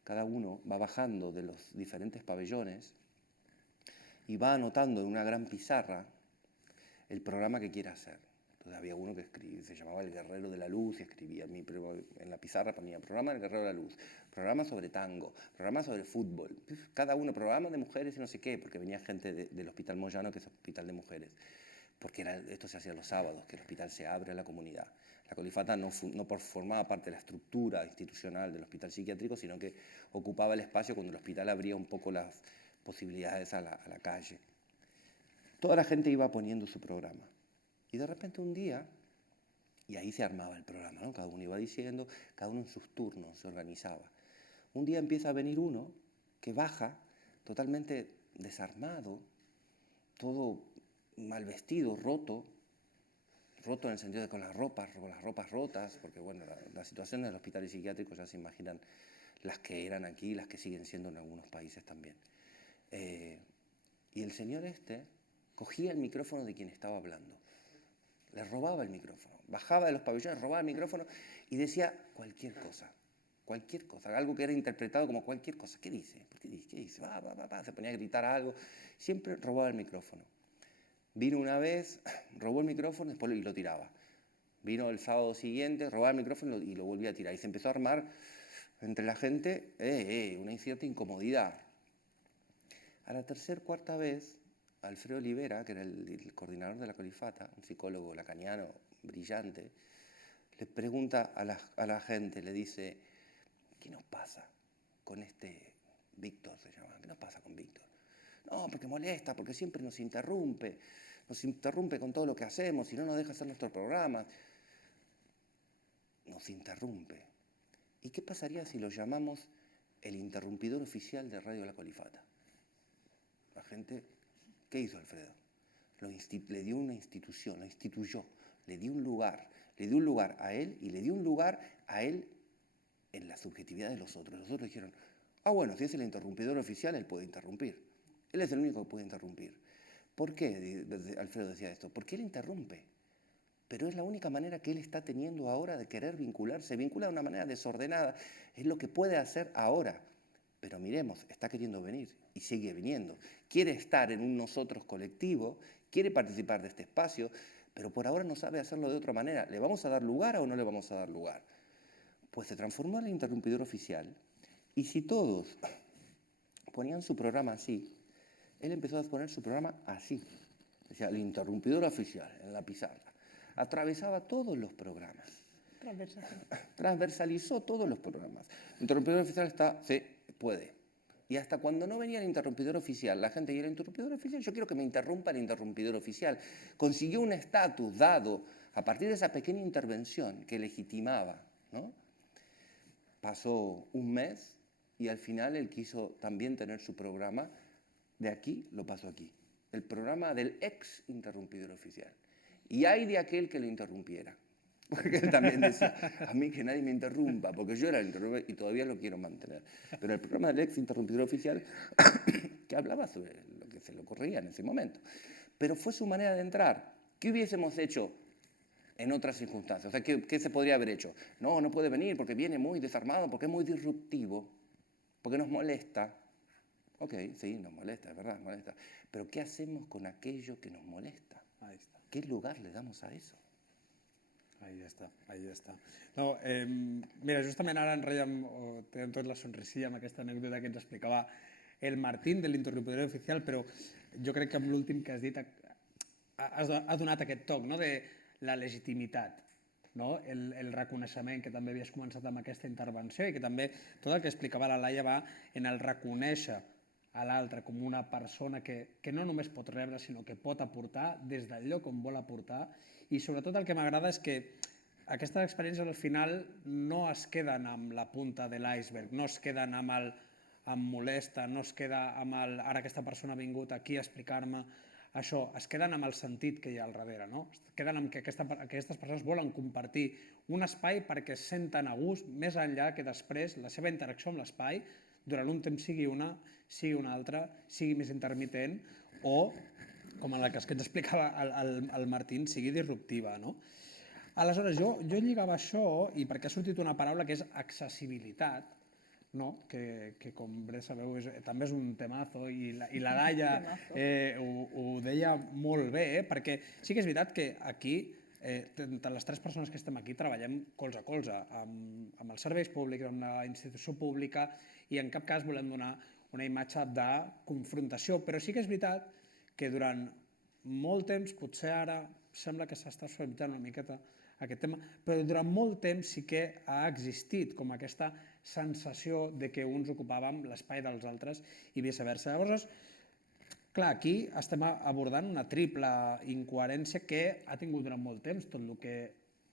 cada uno va bajando de los diferentes pabellones y va anotando en una gran pizarra el programa que quiere hacer. Entonces había uno que se llamaba El Guerrero de la Luz, y escribía en la pizarra, ponía: programa del Guerrero de la Luz, programa sobre tango, programa sobre fútbol, cada uno, programa de mujeres y no sé qué, porque venía gente del Hospital Moyano, que es hospital de mujeres, porque esto se hacía los sábados, que el hospital se abre a la comunidad. La Colifata no formaba parte de la estructura institucional del hospital psiquiátrico, sino que ocupaba el espacio cuando el hospital abría un poco las posibilidades a la calle. Toda la gente iba poniendo su programa. Y de repente un día, y ahí se armaba el programa, ¿no? Cada uno iba diciendo, cada uno en sus turnos se organizaba. Un día empieza a venir uno que baja totalmente desarmado, todo mal vestido, roto en el sentido de con las ropas rotas, porque bueno, la situación en los hospitales psiquiátricos ya se imaginan las que eran aquí y las que siguen siendo en algunos países también. Y el señor cogía el micrófono de quien estaba hablando, le robaba el micrófono, bajaba de los pabellones, robaba el micrófono y decía cualquier cosa, algo que era interpretado como cualquier cosa. ¿Qué dice? ¿Por qué dice? ¿Qué dice? Se ponía a gritar algo, siempre robaba el micrófono. Vino una vez, robó el micrófono y lo tiraba. Vino el sábado siguiente, robaba el micrófono y lo volvía a tirar. Y se empezó a armar entre la gente una cierta incomodidad. A la cuarta vez, Alfredo Olivera, que era el coordinador de la Colifata, un psicólogo lacaniano brillante, le pregunta a la gente, le dice: ¿qué nos pasa? con este Víctor, se llama? ¿Qué nos pasa con Víctor? No, porque molesta, porque siempre nos interrumpe con todo lo que hacemos y no nos deja hacer nuestro programa. Nos interrumpe. ¿Y qué pasaría si lo llamamos el interrumpidor oficial de Radio La Colifata? La gente, ¿qué hizo Alfredo? Le dio una institución, lo instituyó, le dio un lugar a él y le dio un lugar a él en la subjetividad de los otros. Los otros dijeron, bueno, si es el interrumpidor oficial, él puede interrumpir. Él es el único que puede interrumpir. ¿Por qué Alfredo decía esto? Porque él interrumpe. Pero es la única manera que él está teniendo ahora de querer vincularse. Vincula de una manera desordenada. Es lo que puede hacer ahora. Pero miremos, está queriendo venir y sigue viniendo. Quiere estar en un nosotros colectivo, quiere participar de este espacio, pero por ahora no sabe hacerlo de otra manera. ¿Le vamos a dar lugar o no le vamos a dar lugar? Pues se transformó en el interrumpidor oficial. Y si todos ponían su programa así, él empezó a poner su programa así. O sea, el interrumpidor oficial en la pizarra. Atravesaba todos los programas. Transversalizó todos los programas. El interrumpidor oficial está, sí, puede. Y hasta cuando no venía el interrumpidor oficial, la gente, ¿y el interrumpidor oficial? Yo quiero que me interrumpa el interrumpidor oficial. Consiguió un estatus dado a partir de esa pequeña intervención que legitimaba, ¿no? Pasó un mes y al final él quiso también tener su programa. De aquí lo pasó aquí. El programa del ex interrumpidor oficial. Y hay de aquel que lo interrumpiera. Porque él también decía, a mí que nadie me interrumpa, porque yo era el interrumpidor y todavía lo quiero mantener. Pero el programa del ex interrumpidor oficial, que hablaba sobre lo que se le ocurría en ese momento. Pero fue su manera de entrar. ¿Qué hubiésemos hecho en otras circunstancias? O sea, ¿qué se podría haber hecho? No puede venir porque viene muy desarmado, porque es muy disruptivo, porque nos molesta. Ok, sí, nos molesta, es verdad, molesta. Pero ¿qué hacemos con aquello que nos molesta? Ahí está. ¿Qué lugar le damos a eso? Ahí està, ahí està. No, mira, justament ara ens reiem, tenen tot la sonrisilla amb aquesta anècdota que ens explicava el Martín de l'interrupidor oficial, però jo crec que amb l'últim que has dit ha donat aquest toc, no?, de la legitimitat, no? El reconeixement, que també havies començat amb aquesta intervenció i que també tot el que explicava la Laia va en el reconèixer a l'altre com una persona que no només pot rebre, sinó que pot aportar des del lloc on vol aportar. I sobretot el que m'agrada és que aquestes experiències al final no es queden amb la punta de l'iceberg, no es queden amb el em molesta, no es queda amb el ara aquesta persona ha vingut aquí a explicar-me això, es queden amb el sentit que hi ha al darrere, no? Es queden amb que aquestes persones volen compartir un espai perquè es senten a gust, més enllà que després la seva interacció amb l'espai durant un temps sigui una altra, sigui més intermitent o, com en la que ens explicava el Martín, sigui disruptiva, no? Aleshores, jo lligava això, i perquè ha sortit una paraula que és accessibilitat, que com bé sabeu també és un temazo, i la Laia ho deia molt bé, perquè sí que és veritat que aquí, entre les tres persones que estem aquí, treballem colze a colze amb els serveis públics, amb la institució pública, i en cap cas volem donar una imatge de confrontació, però sí que és veritat que durant molt temps, potser ara sembla que s'està suavitzant una miqueta aquest tema, però durant molt temps sí que ha existit com aquesta sensació de que uns ocupàvem l'espai dels altres i viceversa. Llavors, clar, aquí estem abordant una triple incoherència que ha tingut durant molt temps tot el que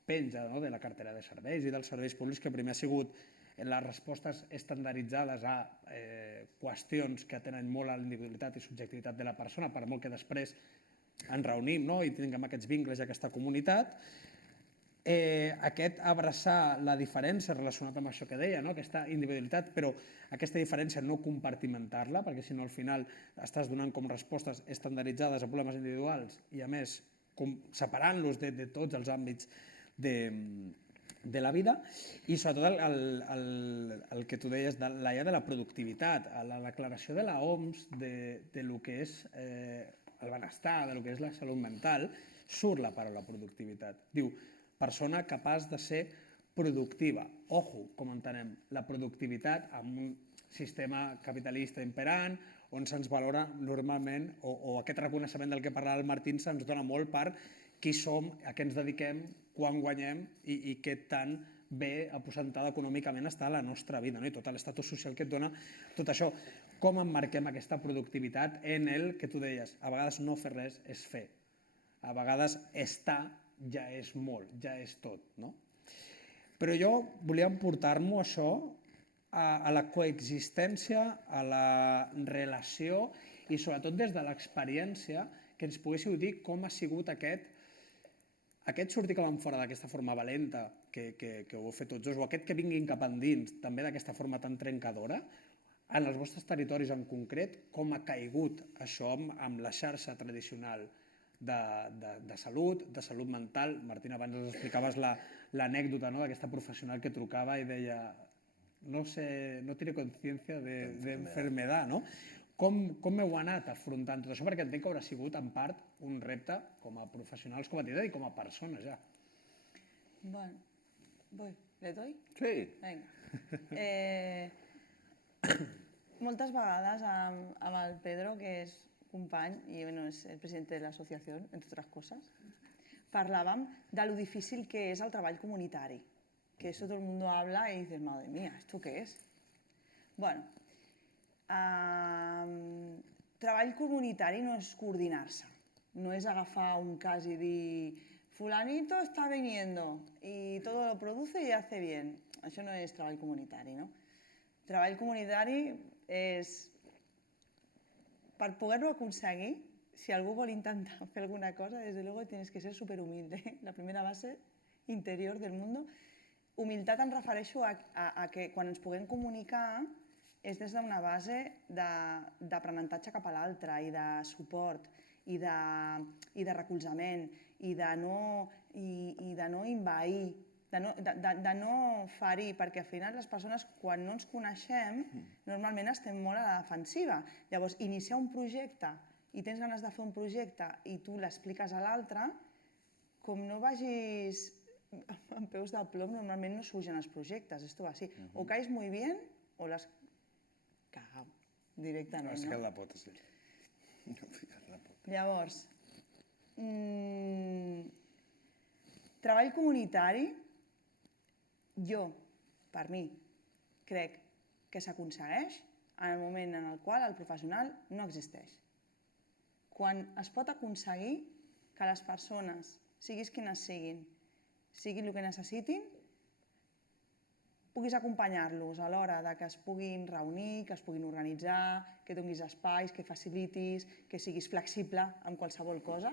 penja de la cartera de serveis i dels serveis públics, que primer ha sigut les respostes estandarditzades a qüestions que tenen molt a la individualitat i subjectivitat de la persona, per molt que després ens reunim i tinguem aquests vincles i aquesta comunitat. Aquest abraçar la diferència relacionat amb això que deia, aquesta individualitat, però aquesta diferència no compartimentar-la, perquè si no al final estàs donant com respostes estandarditzades a problemes individuals i a més separant-los de tots els àmbits de la vida, i sobretot el que tu deies, Laia, de la productivitat, la declaració de l'OMS de lo que és el benestar, de lo que és la salut mental, surt la paraula productivitat. Diu, persona capaç de ser productiva. Ojo, com entenem, la productivitat en un sistema capitalista imperant, on se'ns valora normalment, o aquest reconeixement del que parlava el Martín se'ns dona molt per qui som, a què ens dediquem, quan guanyem i què tant bé aposentada econòmicament està la nostra vida, no? I tot l'estatus social que et dona tot això. Com emmarquem aquesta productivitat en el que tu deies, a vegades no fer res és fer, a vegades estar ja és molt, ja és tot, no? Però jo volia emportar-m'ho això a la coexistència, a la relació i sobretot des de l'experiència que ens poguéssiu dir com ha sigut aquest sortir cap enfora d'aquesta forma valenta que ho heu fet tots dos, o aquest que vinguin cap endins també d'aquesta forma tan trencadora, en els vostres territoris en concret, com ha caigut això amb la xarxa tradicional de salut mental. Martín, abans ens explicaves l'anècdota d'aquesta professional que trucava i deia no tiene conciencia de enfermedad, no? Com heu anat afrontant tot això? Perquè entenc que haurà sigut, en part, un repte com a professionals, com a entitat i com a persones, ja. Bueno, voy. ¿Le doy? Sí. Vinga. Moltes vegades amb el Pedro, que és company i és el president de l'associació, entre altres coses, parlàvem de lo difícil que és el treball comunitari. Que eso todo el mundo habla y dices, madre mía, ¿esto qué es? Bueno, treball comunitari no és coordinar-se, no és agafar un cas i dir fulanito está viniendo y todo lo produce y hace bien. Això no és treball comunitari, no? Treball comunitari és, per poder-ho aconseguir, si algú vol intentar fer alguna cosa, desde luego tienes que ser superhumilde. La primera base interior del mundo. Humilitat em refereixo a que quan ens puguem comunicar és des d'una base d'aprenentatge cap a l'altre i de suport i de recolzament i de no envair, de no ferir, perquè al final les persones quan no ens coneixem normalment estem molt a la defensiva. Llavors, iniciar un projecte i tens ganes de fer un projecte i tu l'expliques a l'altre, com no vagis amb peus de plom, normalment no surgen els projectes, esto va así. O caes muy bien o l'has cagat directament, Has no? ficat la pota, sí. Llavors, treball comunitari, jo, per mi, crec que s'aconsegueix en el moment en el qual el professional no existeix. Quan es pot aconseguir que les persones, siguis quines siguin el que necessitin, puguis acompanyar-los a l'hora que es puguin reunir, que es puguin organitzar, que donis espais, que facilitis, que siguis flexible amb qualsevol cosa,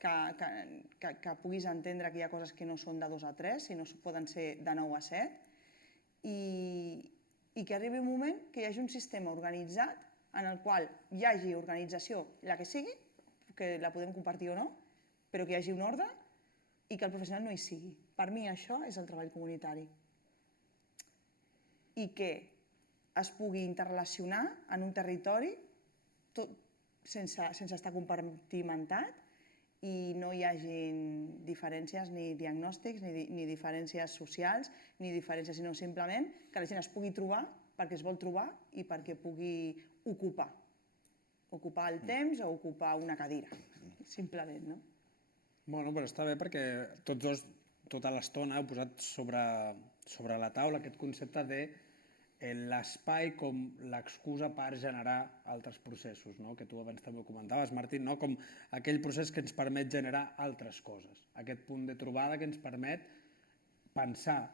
que puguis entendre que hi ha coses que no són de 2 a 3, sinó poden ser de 9 a 7, i que arribi un moment que hi hagi un sistema organitzat en el qual hi hagi organització, la que sigui, que la podem compartir o no, però que hi hagi un ordre i que el professional no hi sigui. Per mi això és el treball comunitari. I que es pugui interrelacionar en un territori sense estar compartimentat i no hi hagin diferències ni diagnòstics, ni diferències socials, ni diferències, sinó simplement que la gent es pugui trobar perquè es vol trobar i perquè pugui ocupar el temps o ocupar una cadira, simplement, no? Bueno, però està bé perquè tots dos, tota l'estona, heu posat sobre la taula aquest concepte de l'espai com l'excusa per generar altres processos, que tu abans també ho comentaves, Martín, com aquell procés que ens permet generar altres coses, aquest punt de trobada que ens permet pensar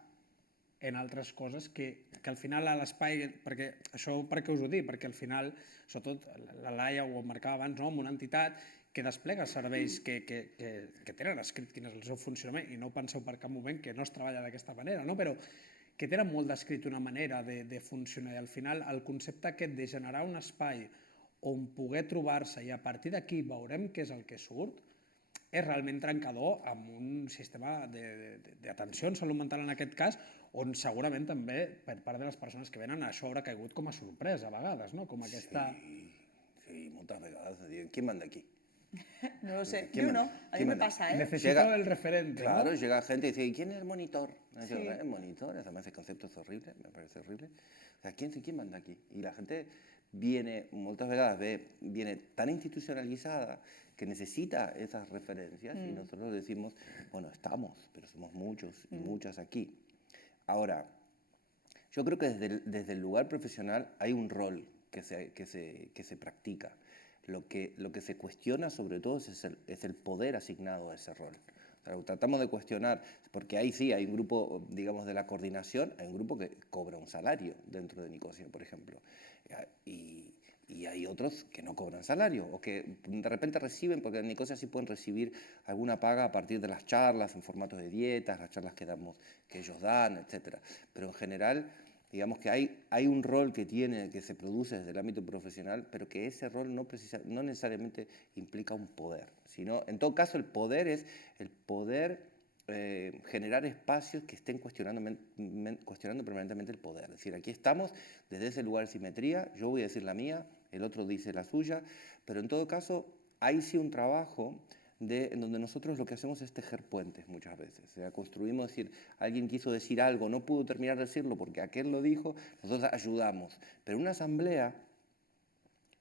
en altres coses que al final a l'espai, perquè això per què us ho dic? Perquè al final, sobretot la Laia ho marcava abans, amb una entitat que desplega serveis que tenen escrit quin és el seu funcionament i no penseu per cap moment que no es treballa d'aquesta manera, però que tenen molt descrit una manera de funcionar i al final el concepte aquest de generar un espai on poder trobar-se i a partir d'aquí veurem què és el que surt és realment trencador amb un sistema d'atenció en salut mental en aquest cas on segurament també per part de les persones que venen això haurà caigut com a sorpresa a vegades, com aquesta... Sí, moltes vegades. ¿Quién manda aquí? No lo sé, yo no, a mí me pasa, ¿eh? Necesito el referente, Claro, ¿no? llega gente y dice, ¿y quién es el monitor? Sí. El monitor, además el concepto es horrible, me parece horrible. O sea, ¿quién manda aquí? Y la gente viene, muchas veces viene tan institucionalizada que necesita esas referencias y nosotros decimos, bueno, estamos, pero somos muchos y muchas aquí. Ahora, yo creo que desde el lugar profesional hay un rol que se practica. Lo que se cuestiona sobre todo es el poder asignado a ese rol. O sea, tratamos de cuestionar, porque ahí sí hay un grupo, digamos, de la coordinación, hay un grupo que cobra un salario dentro de Nicosia, por ejemplo. Y hay otros que no cobran salario o que de repente reciben, porque en Nicosia sí pueden recibir alguna paga a partir de las charlas en formato de dietas, las charlas que ellos dan, etc. Pero en general, digamos que hay un rol que se produce desde el ámbito profesional, pero que ese rol no necesariamente implica un poder, sino, en todo caso, el poder es el poder generar espacios que estén cuestionando permanentemente el poder. Es decir, aquí estamos desde ese lugar de simetría, yo voy a decir la mía, el otro dice la suya, pero en todo caso hay sí un trabajo en donde nosotros lo que hacemos es tejer puentes muchas veces. O sea, construimos, es decir, alguien quiso decir algo, no pudo terminar de decirlo porque aquel lo dijo, nosotros ayudamos. Pero en una asamblea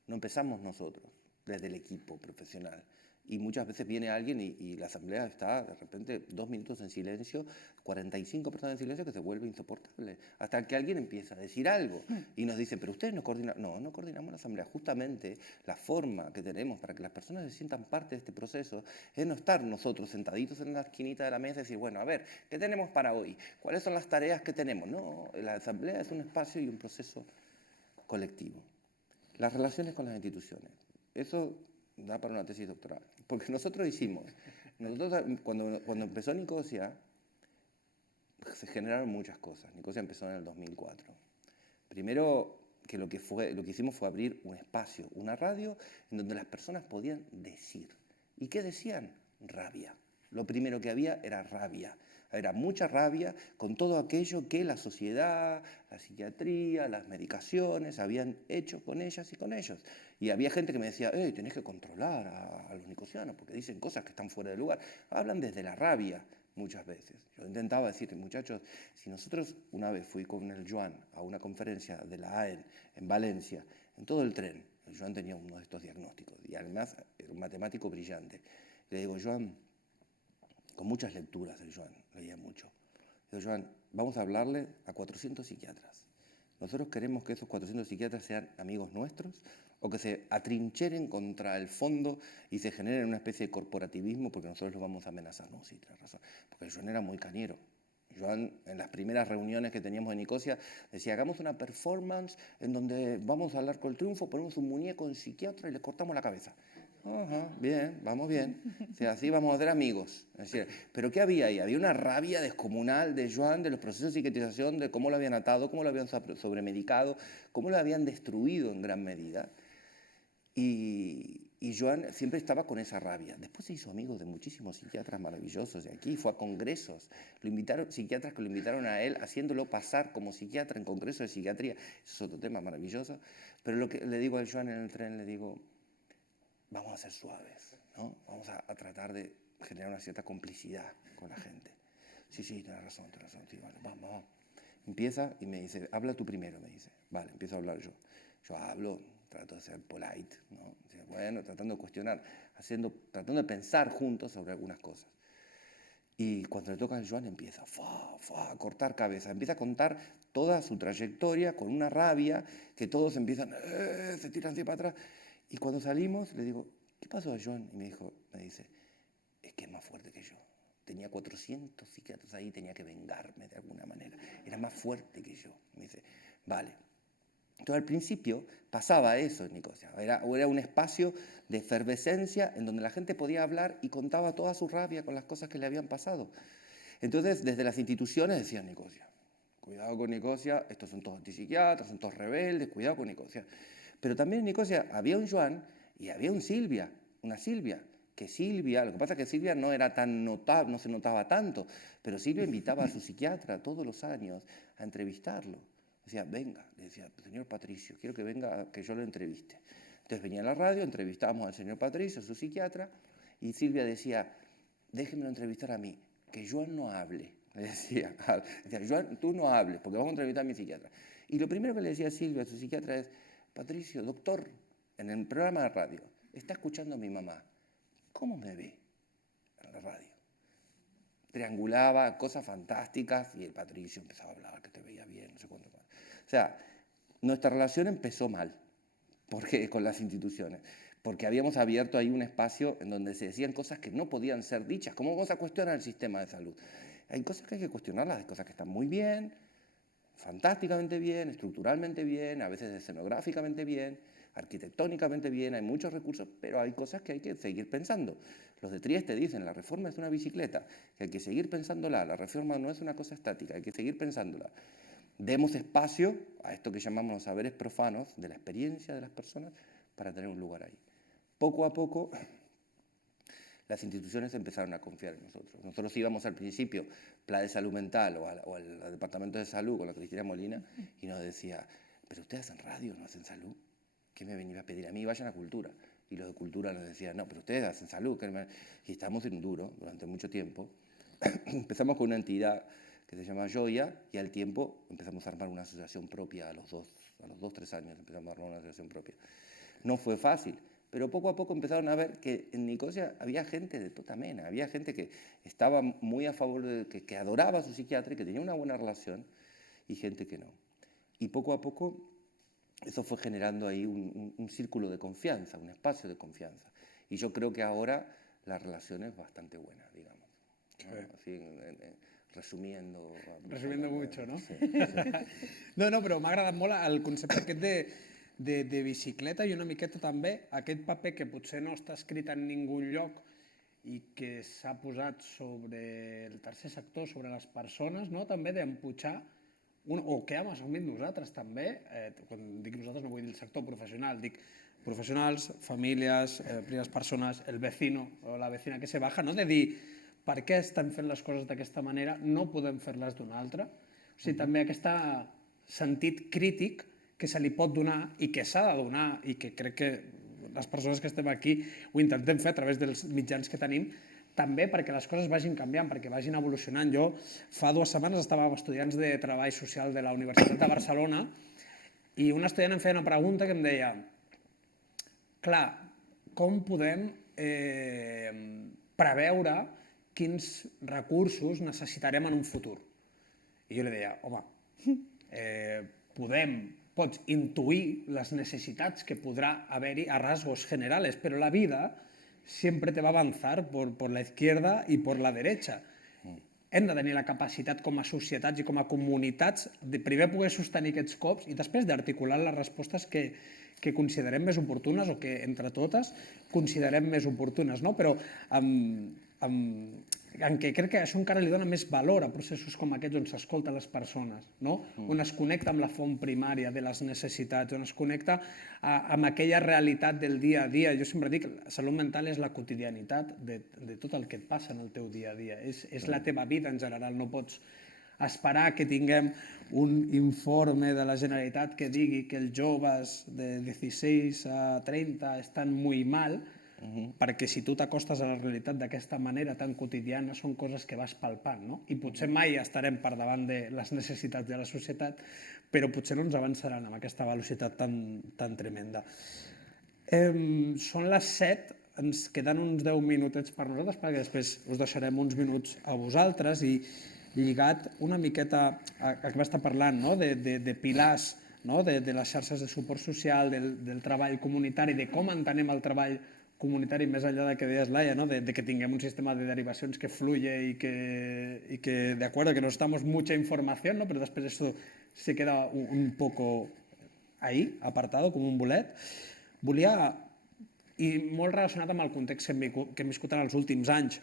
no empezamos nosotros, desde el equipo profesional. Y muchas veces viene alguien y la asamblea está de repente 2 minutos en silencio, 45 personas en silencio, que se vuelve insoportable. Hasta que alguien empieza a decir algo y nos dice, pero ustedes no coordinan. No, no coordinamos la asamblea. Justamente la forma que tenemos para que las personas se sientan parte de este proceso es no estar nosotros sentaditos en la esquinita de la mesa y decir, bueno, a ver, ¿qué tenemos para hoy? ¿Cuáles son las tareas que tenemos? No, la asamblea es un espacio y un proceso colectivo. Las relaciones con las instituciones. Eso da para una tesis doctoral. Porque nosotros cuando empezó Nicosia, se generaron muchas cosas. Nicosia empezó en el 2004. Primero, que lo que hicimos fue abrir un espacio, una radio, en donde las personas podían decir. ¿Y qué decían? Rabia. Lo primero que había era rabia. Era mucha rabia con todo aquello que la sociedad, la psiquiatría, las medicaciones habían hecho con ellas y con ellos. Y había gente que me decía, tenés que controlar a los nicosianos porque dicen cosas que están fuera de lugar. Hablan desde la rabia muchas veces. Yo intentaba decirle, muchachos, si nosotros una vez fui con el Joan a una conferencia de la AEN en Valencia, en todo el tren, el Joan tenía uno de estos diagnósticos y además era un matemático brillante. Le digo, Joan, con muchas lecturas el Joan, leía mucho. Le digo, Joan, vamos a hablarle a 400 psiquiatras. Nosotros queremos que esos 400 psiquiatras sean amigos nuestros o que se atrincheren contra el fondo y se genere una especie de corporativismo porque nosotros los vamos a amenazar. No, sí, tienes razón. Porque Joan era muy cañero. Joan, en las primeras reuniones que teníamos en Nicosia, decía, hagamos una performance en donde vamos a hablar con el triunfo, ponemos un muñeco en psiquiatra y le cortamos la cabeza. Ajá, bien, vamos bien. O sea, así vamos a ser amigos. Es decir, ¿pero qué había ahí? Había una rabia descomunal de Joan, de los procesos de psiquiatrización, de cómo lo habían atado, cómo lo habían sobremedicado, cómo lo habían destruido en gran medida. Y Joan siempre estaba con esa rabia. Después se hizo amigo de muchísimos psiquiatras maravillosos de aquí, fue a congresos, psiquiatras que lo invitaron a él, haciéndolo pasar como psiquiatra en congresos de psiquiatría. Eso es otro tema maravilloso. Pero lo que le digo a Joan en el tren, le digo, vamos a ser suaves, ¿no? Vamos a tratar de generar una cierta complicidad con la gente. Sí, tienes razón, sí, vale, vamos. Empieza y me dice, habla tú primero, me dice. Vale, empiezo a hablar yo. Yo hablo, trato de ser polite, ¿no? Bueno, tratando de cuestionar, tratando de pensar juntos sobre algunas cosas. Y cuando le toca a Joan empieza a cortar cabeza, empieza a contar toda su trayectoria con una rabia que todos empiezan, se tiran así para atrás. Y cuando salimos le digo, ¿qué pasó a Joan? Y me dice, es que es más fuerte que yo. Tenía 400 psiquiatras ahí, tenía que vengarme de alguna manera. Era más fuerte que yo. Me dice, vale. Entonces, al principio pasaba eso en Nicosia. Era un espacio de efervescencia en donde la gente podía hablar y contaba toda su rabia con las cosas que le habían pasado. Entonces, desde las instituciones decían Nicosia. Cuidado con Nicosia, estos son todos antipsiquiatras, son todos rebeldes, cuidado con Nicosia. Pero también en Nicosia había un Joan y había una Silvia, que Silvia, lo que pasa es que Silvia no era tan notable, no se notaba tanto, pero Silvia invitaba a su psiquiatra todos los años a entrevistarlo. Decía, venga, le decía, señor Patricio, quiero que venga, que yo lo entreviste. Entonces venía a la radio, entrevistábamos al señor Patricio, su psiquiatra, y Silvia decía, déjemelo entrevistar a mí, que Joan no hable. Le decía, Joan, tú no hables, porque vamos a entrevistar a mi psiquiatra. Y lo primero que le decía Silvia a su psiquiatra es, Patricio, doctor, en el programa de radio, está escuchando a mi mamá. ¿Cómo me ve en la radio? triangulaba cosas fantásticas y el Patricio empezaba a hablar, que te veía bien, no sé cuánto más. O sea, nuestra relación empezó mal con las instituciones, porque habíamos abierto ahí un espacio en donde se decían cosas que no podían ser dichas. ¿Cómo vamos a cuestionar el sistema de salud? Hay cosas que hay que cuestionarlas, hay cosas que están muy bien, fantásticamente bien, estructuralmente bien, a veces escenográficamente bien, arquitectónicamente bien, hay muchos recursos, pero hay cosas que hay que seguir pensando. Los de Trieste dicen, la reforma es una bicicleta, que hay que seguir pensándola, la reforma no es una cosa estática, hay que seguir pensándola. Demos espacio a esto que llamamos los saberes profanos de la experiencia de las personas para tener un lugar ahí. Poco a poco, las instituciones empezaron a confiar en nosotros. Nosotros íbamos al principio, Plan de Salud Mental o al Departamento de Salud con la Cristina Molina y nos decía, pero ustedes hacen radio, no hacen salud. ¿Qué me venía a pedir a mí? Vayan a Cultura. Y los de Cultura nos decían, no, pero ustedes hacen salud. Y estábamos en un duro durante mucho tiempo. Empezamos con una entidad que se llama Joya y al tiempo empezamos a armar una asociación propia a los 3 años empezamos a armar una asociación propia. No fue fácil, pero poco a poco empezaron a ver que en Nicosia había gente de tota mena, había gente que estaba muy a favor, que adoraba a su psiquiatra y que tenía una buena relación, y gente que no. Y poco a poco eso fue generando ahí un círculo de confianza, un espacio de confianza. Y yo creo que ahora la relación es bastante buena, digamos. Así, resumiendo... Resumiendo mucho, no? Sí. No, però m'ha agradat molt el concepte aquest de bicicleta i una miqueta també aquest paper que potser no està escrit en ningú lloc i que s'ha posat sobre el tercer sector, sobre les persones, no? També d'empujar, o que hem assumit nosaltres també, quan dic nosaltres no vull dir el sector professional, dic professionals, famílies, primeres persones, el vecino o la vecina que se baja, no? De dir per què estem fent les coses d'aquesta manera, no podem fer-les d'una altra. O sigui, també aquest sentit crític que se li pot donar i que s'ha de donar i que crec que les persones que estem aquí ho intentem fer a través dels mitjans que tenim, també perquè les coses vagin canviant, perquè vagin evolucionant. Jo fa 2 setmanes estava amb estudiants de Treball Social de la Universitat de Barcelona i un estudiant em feia una pregunta que em deia clar, com podem preveure quins recursos necessitarem en un futur? I jo li deia, home, pots intuir les necessitats que podrà haver-hi a rasgos generales, però la vida siempre te va a avanzar por la izquierda y por la derecha. Hem de tenir la capacitat com a societats i com a comunitats de primer poder sostenir aquests cops i després d'articular les respostes que considerem més oportunes o que entre totes considerem més oportunes, no? Però en què crec que això encara li dona més valor a processos com aquests on s'escolta les persones, no? On es connecta amb la font primària de les necessitats, on es connecta amb aquella realitat del dia a dia. Jo sempre dic que la salut mental és la quotidianitat de tot el que et passa en el teu dia a dia. És la teva vida en general, no pots esperar que tinguem un informe de la Generalitat que digui que els joves de 16 a 30 estan molt mal, perquè si tu t'acostes a la realitat d'aquesta manera tan quotidiana són coses que vas palpant, no? I potser mai estarem per davant de les necessitats de la societat, però potser no ens avançaran amb aquesta velocitat tan tremenda. Són les 7, ens queden uns 10 minutets per nosaltres, perquè després us deixarem uns minuts a vosaltres i lligat una miqueta a que va estar parlant de pilars, de les xarxes de suport social, del treball comunitari, de com entenem el treball comunitari més enllà del que deies, Laia, de que tinguem un sistema de derivacions que fluye y que, de acuerdo, que necesitamos mucha información, pero después eso se queda un poco ahí, apartado, com un bolet. Volia, i molt relacionat amb el context que hem viscut en els últims anys,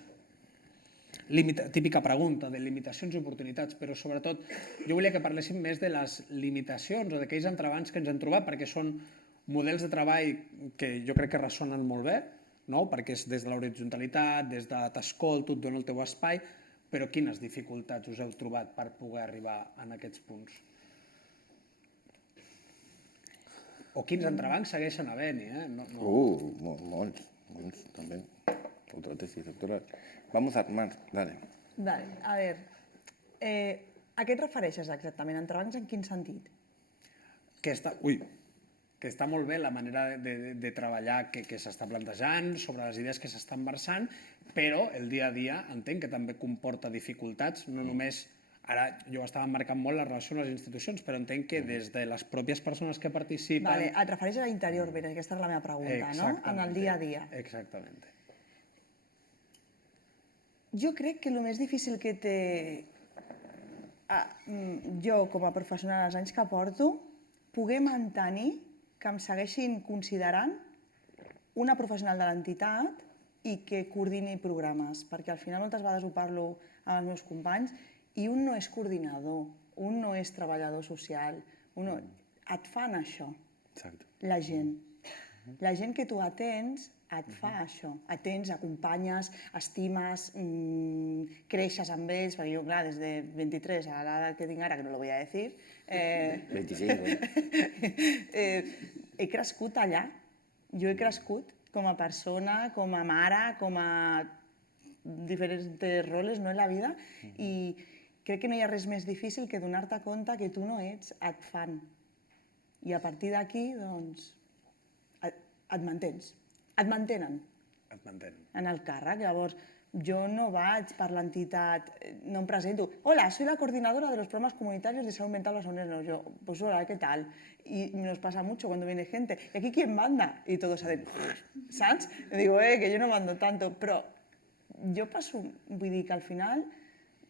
típica pregunta de limitacions i oportunitats, però sobretot jo volia que parléssim més de les limitacions o d'aquells entrebancs que ens hem trobat, perquè són models de treball que jo crec que ressonen molt bé, perquè és des de l'horitzontalitat, des de t'escolto, et dono el teu espai, però quines dificultats us heu trobat per poder arribar a aquests punts? O quins entrebancs segueixen havent-hi, molts, també. Otra tesis doctoral. Vamos a armar, dale. Dale, a ver, a què et refereixes exactament? Entrebancs en quin sentit? Ui, que està molt bé la manera de treballar que s'està plantejant, sobre les idees que s'estan versant, però el dia a dia entenc que també comporta dificultats, no només, ara jo estava marcant molt la relació amb les institucions, però entenc que des de les pròpies persones que participen... Vale, et refereixes a l'interior, bé, aquesta és la meva pregunta, no? En el dia a dia. Exactament. Jo crec que el més difícil que té jo com a professional els anys que porto, poder mantenir que em segueixin considerant una professional de l'entitat i que coordini programes, perquè al final moltes vegades ho parlo amb els meus companys i un no és coordinador, un no és treballador social, et fan això, Exacte. la gent. La gent que tu atens et fa això. Atens, acompanyes, estimes, creixes amb ells, perquè jo, clar, des de 23 a l'edat que tinc ara, que no lo voy a decir, 25, he crescut allà. Jo he crescut com a persona, com a mare, com a diferents roles en la vida i crec que no hi ha res més difícil que donar-te compte que tu no ets, et fan. I a partir d'aquí, doncs, et mantens. Et mantenen Et mantenen. en el càrrec. Llavors, jo no vaig per l'entitat, no em presento. Hola, soy la coordinadora de los programas comunitarios de salud mental barcelonesa. Yo, pues hola, ¿qué tal? Y nos pasa mucho cuando viene gente. ¿Y aquí quién manda? Y todos hacen, ¿sabes? Y digo, que yo no mando tanto. Però jo passo, vull dir que al final,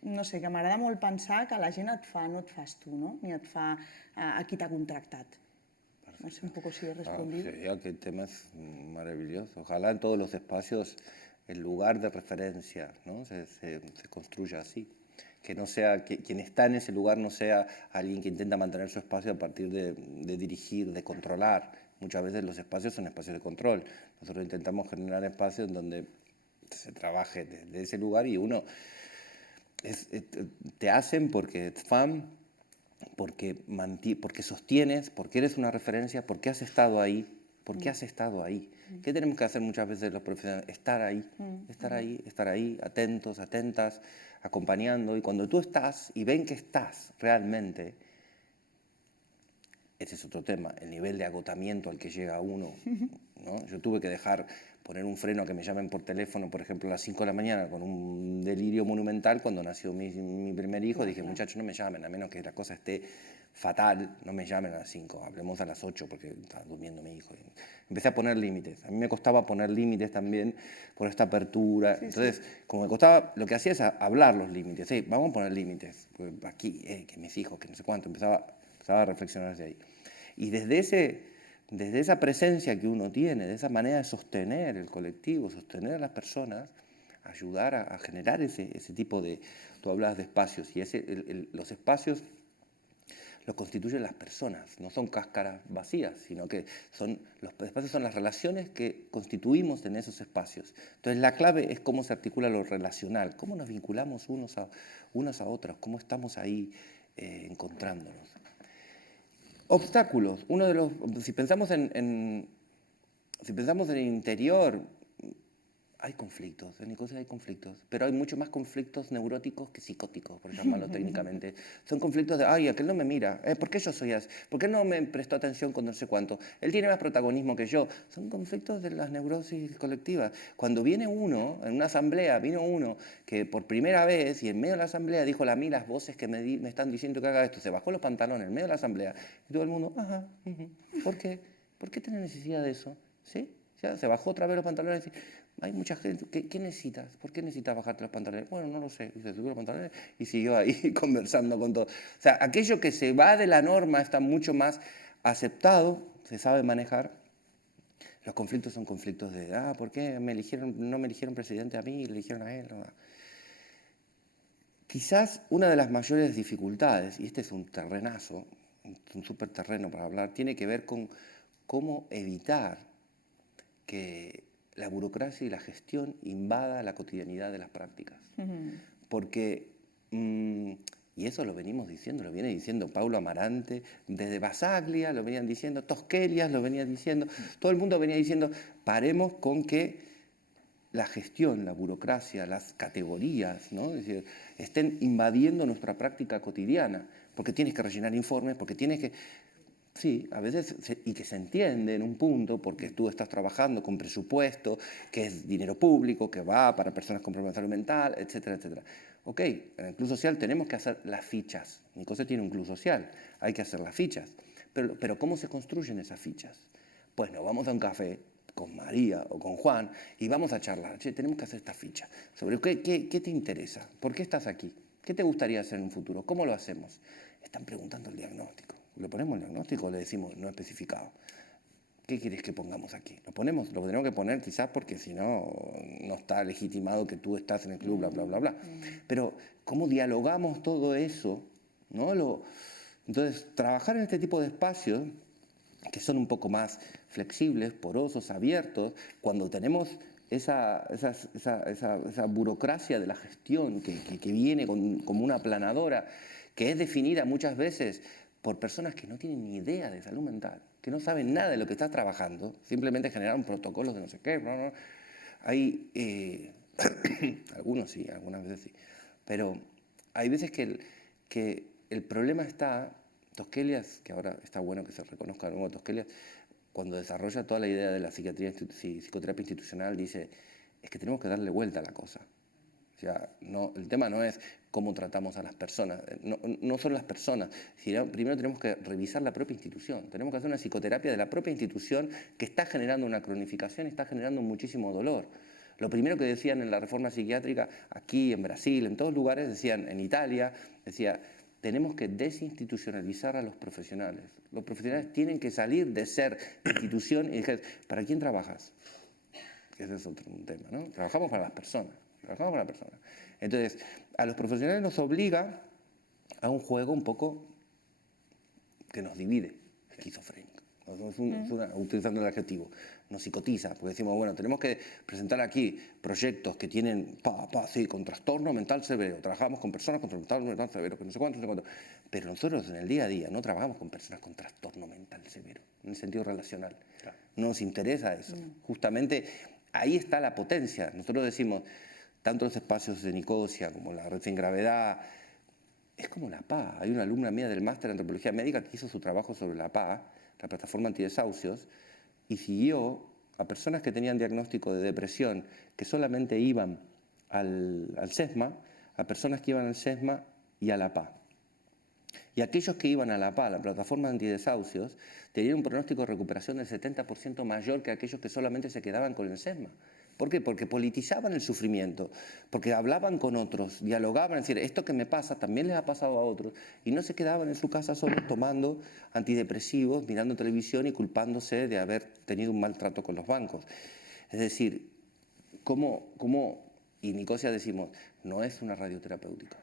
no sé, que m'agrada molt pensar que la gent et fa, no et fas tu, no? Ni et fa a qui t'ha contractat. No sé un poco si he respondido. Sí, aquel tema es maravilloso. Ojalá en todos los espacios el lugar de referencia, ¿no? se construya así. Que no sea, que quien está en ese lugar no sea alguien que intenta mantener su espacio a partir de dirigir, de controlar. Muchas veces los espacios son espacios de control. Nosotros intentamos generar espacios en donde se trabaje desde ese lugar y uno te hacen porque es fan, porque sostienes, porque eres una referencia, porque has estado ahí. ¿Por qué has estado ahí? ¿Qué tenemos que hacer muchas veces los profesionales? Estar ahí, atentos, atentas, acompañando. Y cuando tú estás y ven que estás realmente, ese es otro tema, el nivel de agotamiento al que llega uno, ¿no? Yo tuve que poner un freno a que me llamen por teléfono, por ejemplo, a las 5 de la mañana con un delirio monumental. Cuando nació mi primer hijo, dije, muchachos, no me llamen, a menos que la cosa esté fatal, no me llamen a las 5, hablemos a las 8 porque está durmiendo mi hijo. Empecé a poner límites. A mí me costaba poner límites también por esta apertura. Entonces, como me costaba, lo que hacía es hablar los límites. Sí, vamos a poner límites. Pues aquí, que mis hijos, que no sé cuánto. Empezaba a reflexionar desde ahí. Y desde esa presencia que uno tiene, de esa manera de sostener el colectivo, sostener a las personas, ayudar a generar ese tipo de... Tú hablabas de espacios, y los espacios los constituyen las personas, no son cáscaras vacías, sino que los espacios son las relaciones que constituimos en esos espacios. Entonces la clave es cómo se articula lo relacional, cómo nos vinculamos unos a otros, cómo estamos ahí encontrándonos. Obstáculos. Si pensamos en el interior, hay conflictos, en Nicosia hay conflictos, pero hay mucho más conflictos neuróticos que psicóticos, por llamarlo técnicamente. Son conflictos de, ay, aquel no me mira, ¿por qué yo soy así? ¿Por qué no me prestó atención con no sé cuánto? Él tiene más protagonismo que yo. Son conflictos de las neurosis colectivas. Cuando viene uno, en una asamblea, vino uno que por primera vez y en medio de la asamblea dijo a mí las voces que me están diciendo que haga esto, se bajó los pantalones en medio de la asamblea y todo el mundo, ajá, ¿por qué? ¿Por qué tiene necesidad de eso? ¿Sí? Ya se bajó otra vez los pantalones y dice, hay mucha gente, ¿qué necesitas? ¿Por qué necesitas bajarte los pantalones? Bueno, no lo sé. Y se subió los pantalones y siguió ahí conversando con todo. O sea, aquello que se va de la norma está mucho más aceptado, se sabe manejar. Los conflictos son conflictos de, ¿por qué no me eligieron presidente a mí y le eligieron a él? Quizás una de las mayores dificultades, y este es un terrenazo, un súper terreno para hablar, tiene que ver con cómo evitar que la burocracia y la gestión invada la cotidianidad de las prácticas. Porque, y eso lo venimos diciendo, lo viene diciendo Paulo Amarante, desde Basaglia lo venían diciendo, Tosquelias lo venía diciendo, todo el mundo venía diciendo, paremos con que la gestión, la burocracia, las categorías, ¿no? Es decir, estén invadiendo nuestra práctica cotidiana, porque tienes que rellenar informes, porque tienes que... Sí, a veces, y que se entiende en un punto, porque tú estás trabajando con presupuesto, que es dinero público, que va para personas con problemas de salud mental, etcétera, etcétera. Ok, en el club social tenemos que hacer las fichas. Nicosia tiene un club social, hay que hacer las fichas. Pero ¿cómo se construyen esas fichas? Pues nos vamos a un café con María o con Juan y vamos a charlar. Che, tenemos que hacer esta ficha. Sobre qué te interesa, por qué estás aquí, qué te gustaría hacer en un futuro, cómo lo hacemos. Están preguntando el diagnóstico. Le ponemos el diagnóstico o le decimos no especificado. ¿Qué quieres que pongamos aquí? Lo tenemos que poner quizás porque si no, no está legitimado que tú estás en el club, bla, bla, bla, bla. Pero ¿cómo dialogamos todo eso? ¿No? Entonces, trabajar en este tipo de espacios que son un poco más flexibles, porosos, abiertos, cuando tenemos esa burocracia de la gestión que viene como una aplanadora, que es definida muchas veces por personas que no tienen ni idea de salud mental, que no saben nada de lo que estás trabajando, simplemente generan protocolos de no sé qué. ¿No? Hay, algunos sí, algunas veces sí, pero hay veces que el problema está, Toskelius, que ahora está bueno que se reconozca de nuevo Toskelius, cuando desarrolla toda la idea de la psicoterapia institucional, dice, es que tenemos que darle vuelta a la cosa. O sea, el tema no es cómo tratamos a las personas, no son las personas, sino primero tenemos que revisar la propia institución, tenemos que hacer una psicoterapia de la propia institución que está generando una cronificación, está generando muchísimo dolor. Lo primero que decían en la reforma psiquiátrica, aquí, en Brasil, en todos lugares, decían, en Italia, decía, tenemos que desinstitucionalizar a los profesionales. Los profesionales tienen que salir de ser institución y decir, ¿para quién trabajas? Ese es otro tema, ¿no? Trabajamos para las personas. Entonces, a los profesionales nos obliga a un juego un poco que nos divide, esquizofrénico. Utilizando el adjetivo, nos psicotiza, porque decimos, bueno, tenemos que presentar aquí proyectos que tienen, sí, con trastorno mental severo, trabajamos con personas con trastorno mental severo, que no sé cuánto, pero nosotros en el día a día no trabajamos con personas con trastorno mental severo, en el sentido relacional. Claro. No nos interesa eso. Justamente ahí está la potencia. Nosotros decimos, tanto los espacios de Nicosia como la red sin gravedad, es como la PA. Hay una alumna mía del máster en antropología médica que hizo su trabajo sobre la PA, la plataforma antidesahucios, y siguió a personas que tenían diagnóstico de depresión, que solamente iban al SESMA, a personas que iban al SESMA y a la PA. Y aquellos que iban a la PA, la plataforma antidesahucios, tenían un pronóstico de recuperación del 70% mayor que aquellos que solamente se quedaban con el SESMA. ¿Por qué? Porque politizaban el sufrimiento, porque hablaban con otros, dialogaban, es decir, esto que me pasa también les ha pasado a otros, y no se quedaban en su casa solos tomando antidepresivos, mirando televisión y culpándose de haber tenido un maltrato con los bancos. Es decir, y Nicosia decimos, no es una radioterapéutica,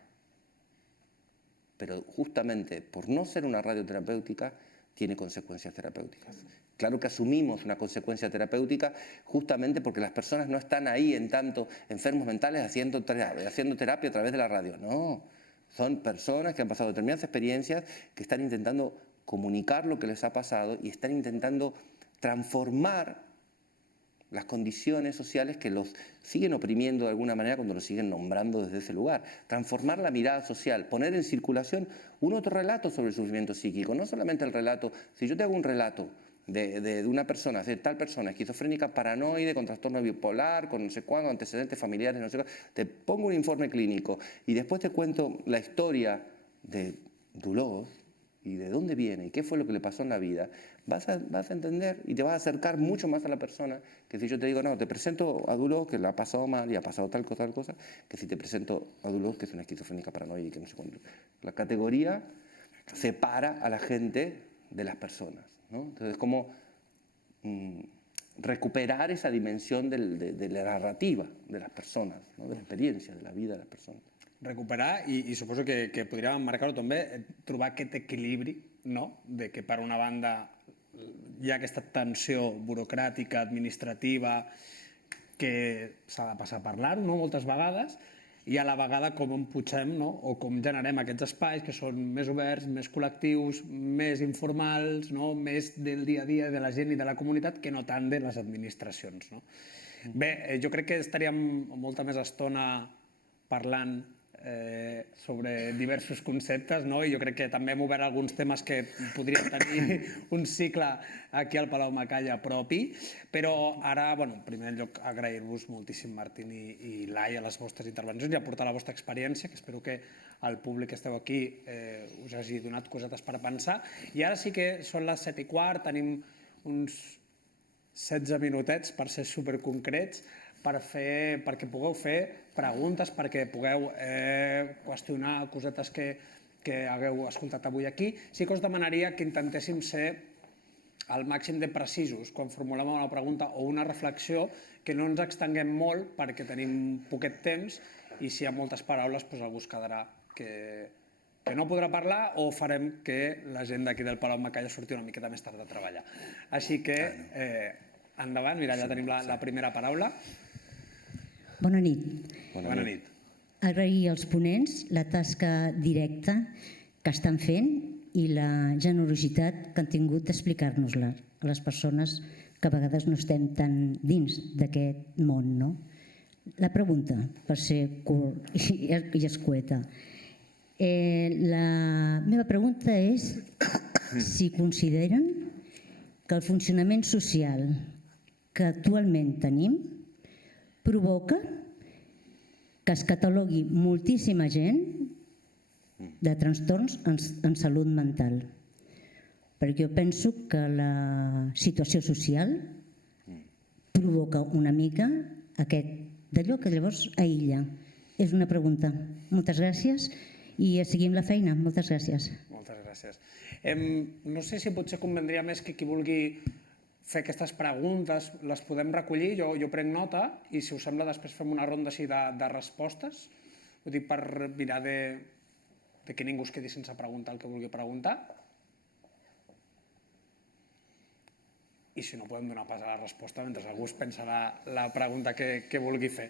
pero justamente por no ser una radioterapéutica, tiene consecuencias terapéuticas. Claro que asumimos una consecuencia terapéutica justamente porque las personas no están ahí en tanto enfermos mentales haciendo terapia a través de la radio. No, son personas que han pasado determinadas experiencias, que están intentando comunicar lo que les ha pasado y están intentando transformar las condiciones sociales que los siguen oprimiendo de alguna manera cuando los siguen nombrando desde ese lugar. Transformar la mirada social, poner en circulación un otro relato sobre el sufrimiento psíquico, no solamente el relato, si yo te hago un relato de una persona, de tal persona, esquizofrénica, paranoide, con trastorno bipolar, con no sé cuánto, antecedentes familiares, no sé cuánto, te pongo un informe clínico y después te cuento la historia de Dulós y de dónde viene y qué fue lo que le pasó en la vida, vas a entender y te vas a acercar mucho más a la persona que si yo te digo, no, te presento a Dulós que le ha pasado mal y ha pasado tal cosa, que si te presento a Dulós que es una esquizofrénica paranoide y que no sé cuánto. La categoría separa a la gente de las personas, ¿no? Entonces, ¿cómo recuperar esa dimensión de la narrativa de las personas, no? De la experiencia, de la vida de las personas? Recuperar, i suposo que podríem marcar-ho també, trobar aquest equilibri, no? De que per una banda hi ha aquesta tensió burocràtica, administrativa, que s'ha de passar a parlar-ho, no? Moltes vegades, i a la vegada com emputxem, no? O com generem aquests espais que són més oberts, més col·lectius, més informals, no? Més del dia a dia de la gent i de la comunitat que no tant de les administracions, no? Bé, jo crec que estaríem molta més estona parlant sobre diversos conceptes, no? I jo crec que també hem obert alguns temes que podrien tenir un cicle aquí al Palau Macaya propi, però ara, bueno, en primer lloc, agrair-vos moltíssim, Martín i Laia, les vostres intervencions i aportar la vostra experiència, que espero que el públic que esteu aquí us hagi donat cosetes per pensar. I ara sí que són les 7:15, tenim uns 16 minutets, per ser superconcrets, perquè pugueu fer preguntes, perquè pugueu qüestionar cosetes que hagueu escoltat avui aquí. Sí que us demanaria que intentéssim ser al màxim de precisos quan formulem una pregunta o una reflexió, que no ens extenguem molt perquè tenim poquet temps i si hi ha moltes paraules doncs algú es quedarà que no podrà parlar o farem que la gent d'aquí del Palau Macaya surti una miqueta més tard de treballar. Així que endavant, mira, ja tenim la primera paraula. Bona nit. Bona nit. Agrair als ponents la tasca directa que estan fent i la generositat que han tingut d'explicar-nos-la a les persones que a vegades no estem tan dins d'aquest món, no? La pregunta, per ser curt i escueta. La meva pregunta és si consideren que el funcionament social que actualment tenim provoca que es catalogui moltíssima gent de trastorns en salut mental. Perquè jo penso que la situació social provoca una mica d'allò que llavors aïlla. És una pregunta. Moltes gràcies i seguim la feina. Moltes gràcies. Moltes gràcies. No sé si potser convendria més que qui vulgui fer aquestes preguntes les podem recollir, jo prenc nota i si us sembla després fem una ronda així de respostes. Ho dic per mirar de que ningú es quedi sense preguntar el que vulgui preguntar. I si no podem donar pas a la resposta mentre algú es pensa la pregunta que vulgui fer.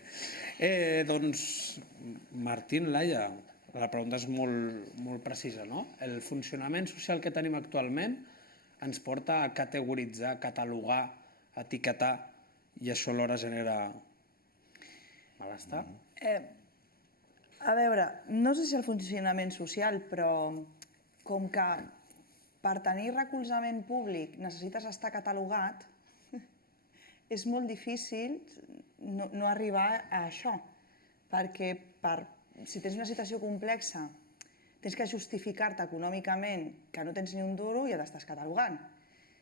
Doncs, Martín, Laia, la pregunta és molt precisa, no? El funcionament social que tenim actualment ens porta a categoritzar, catalogar, etiquetar, i això alhora genera malestar. A veure, no sé si el funcionament social, però com que per tenir recolzament públic necessites estar catalogat, és molt difícil no arribar a això, perquè si tens una situació complexa tens que justificar-te econòmicament que no tens ni un duro i ja t'estàs catalogant.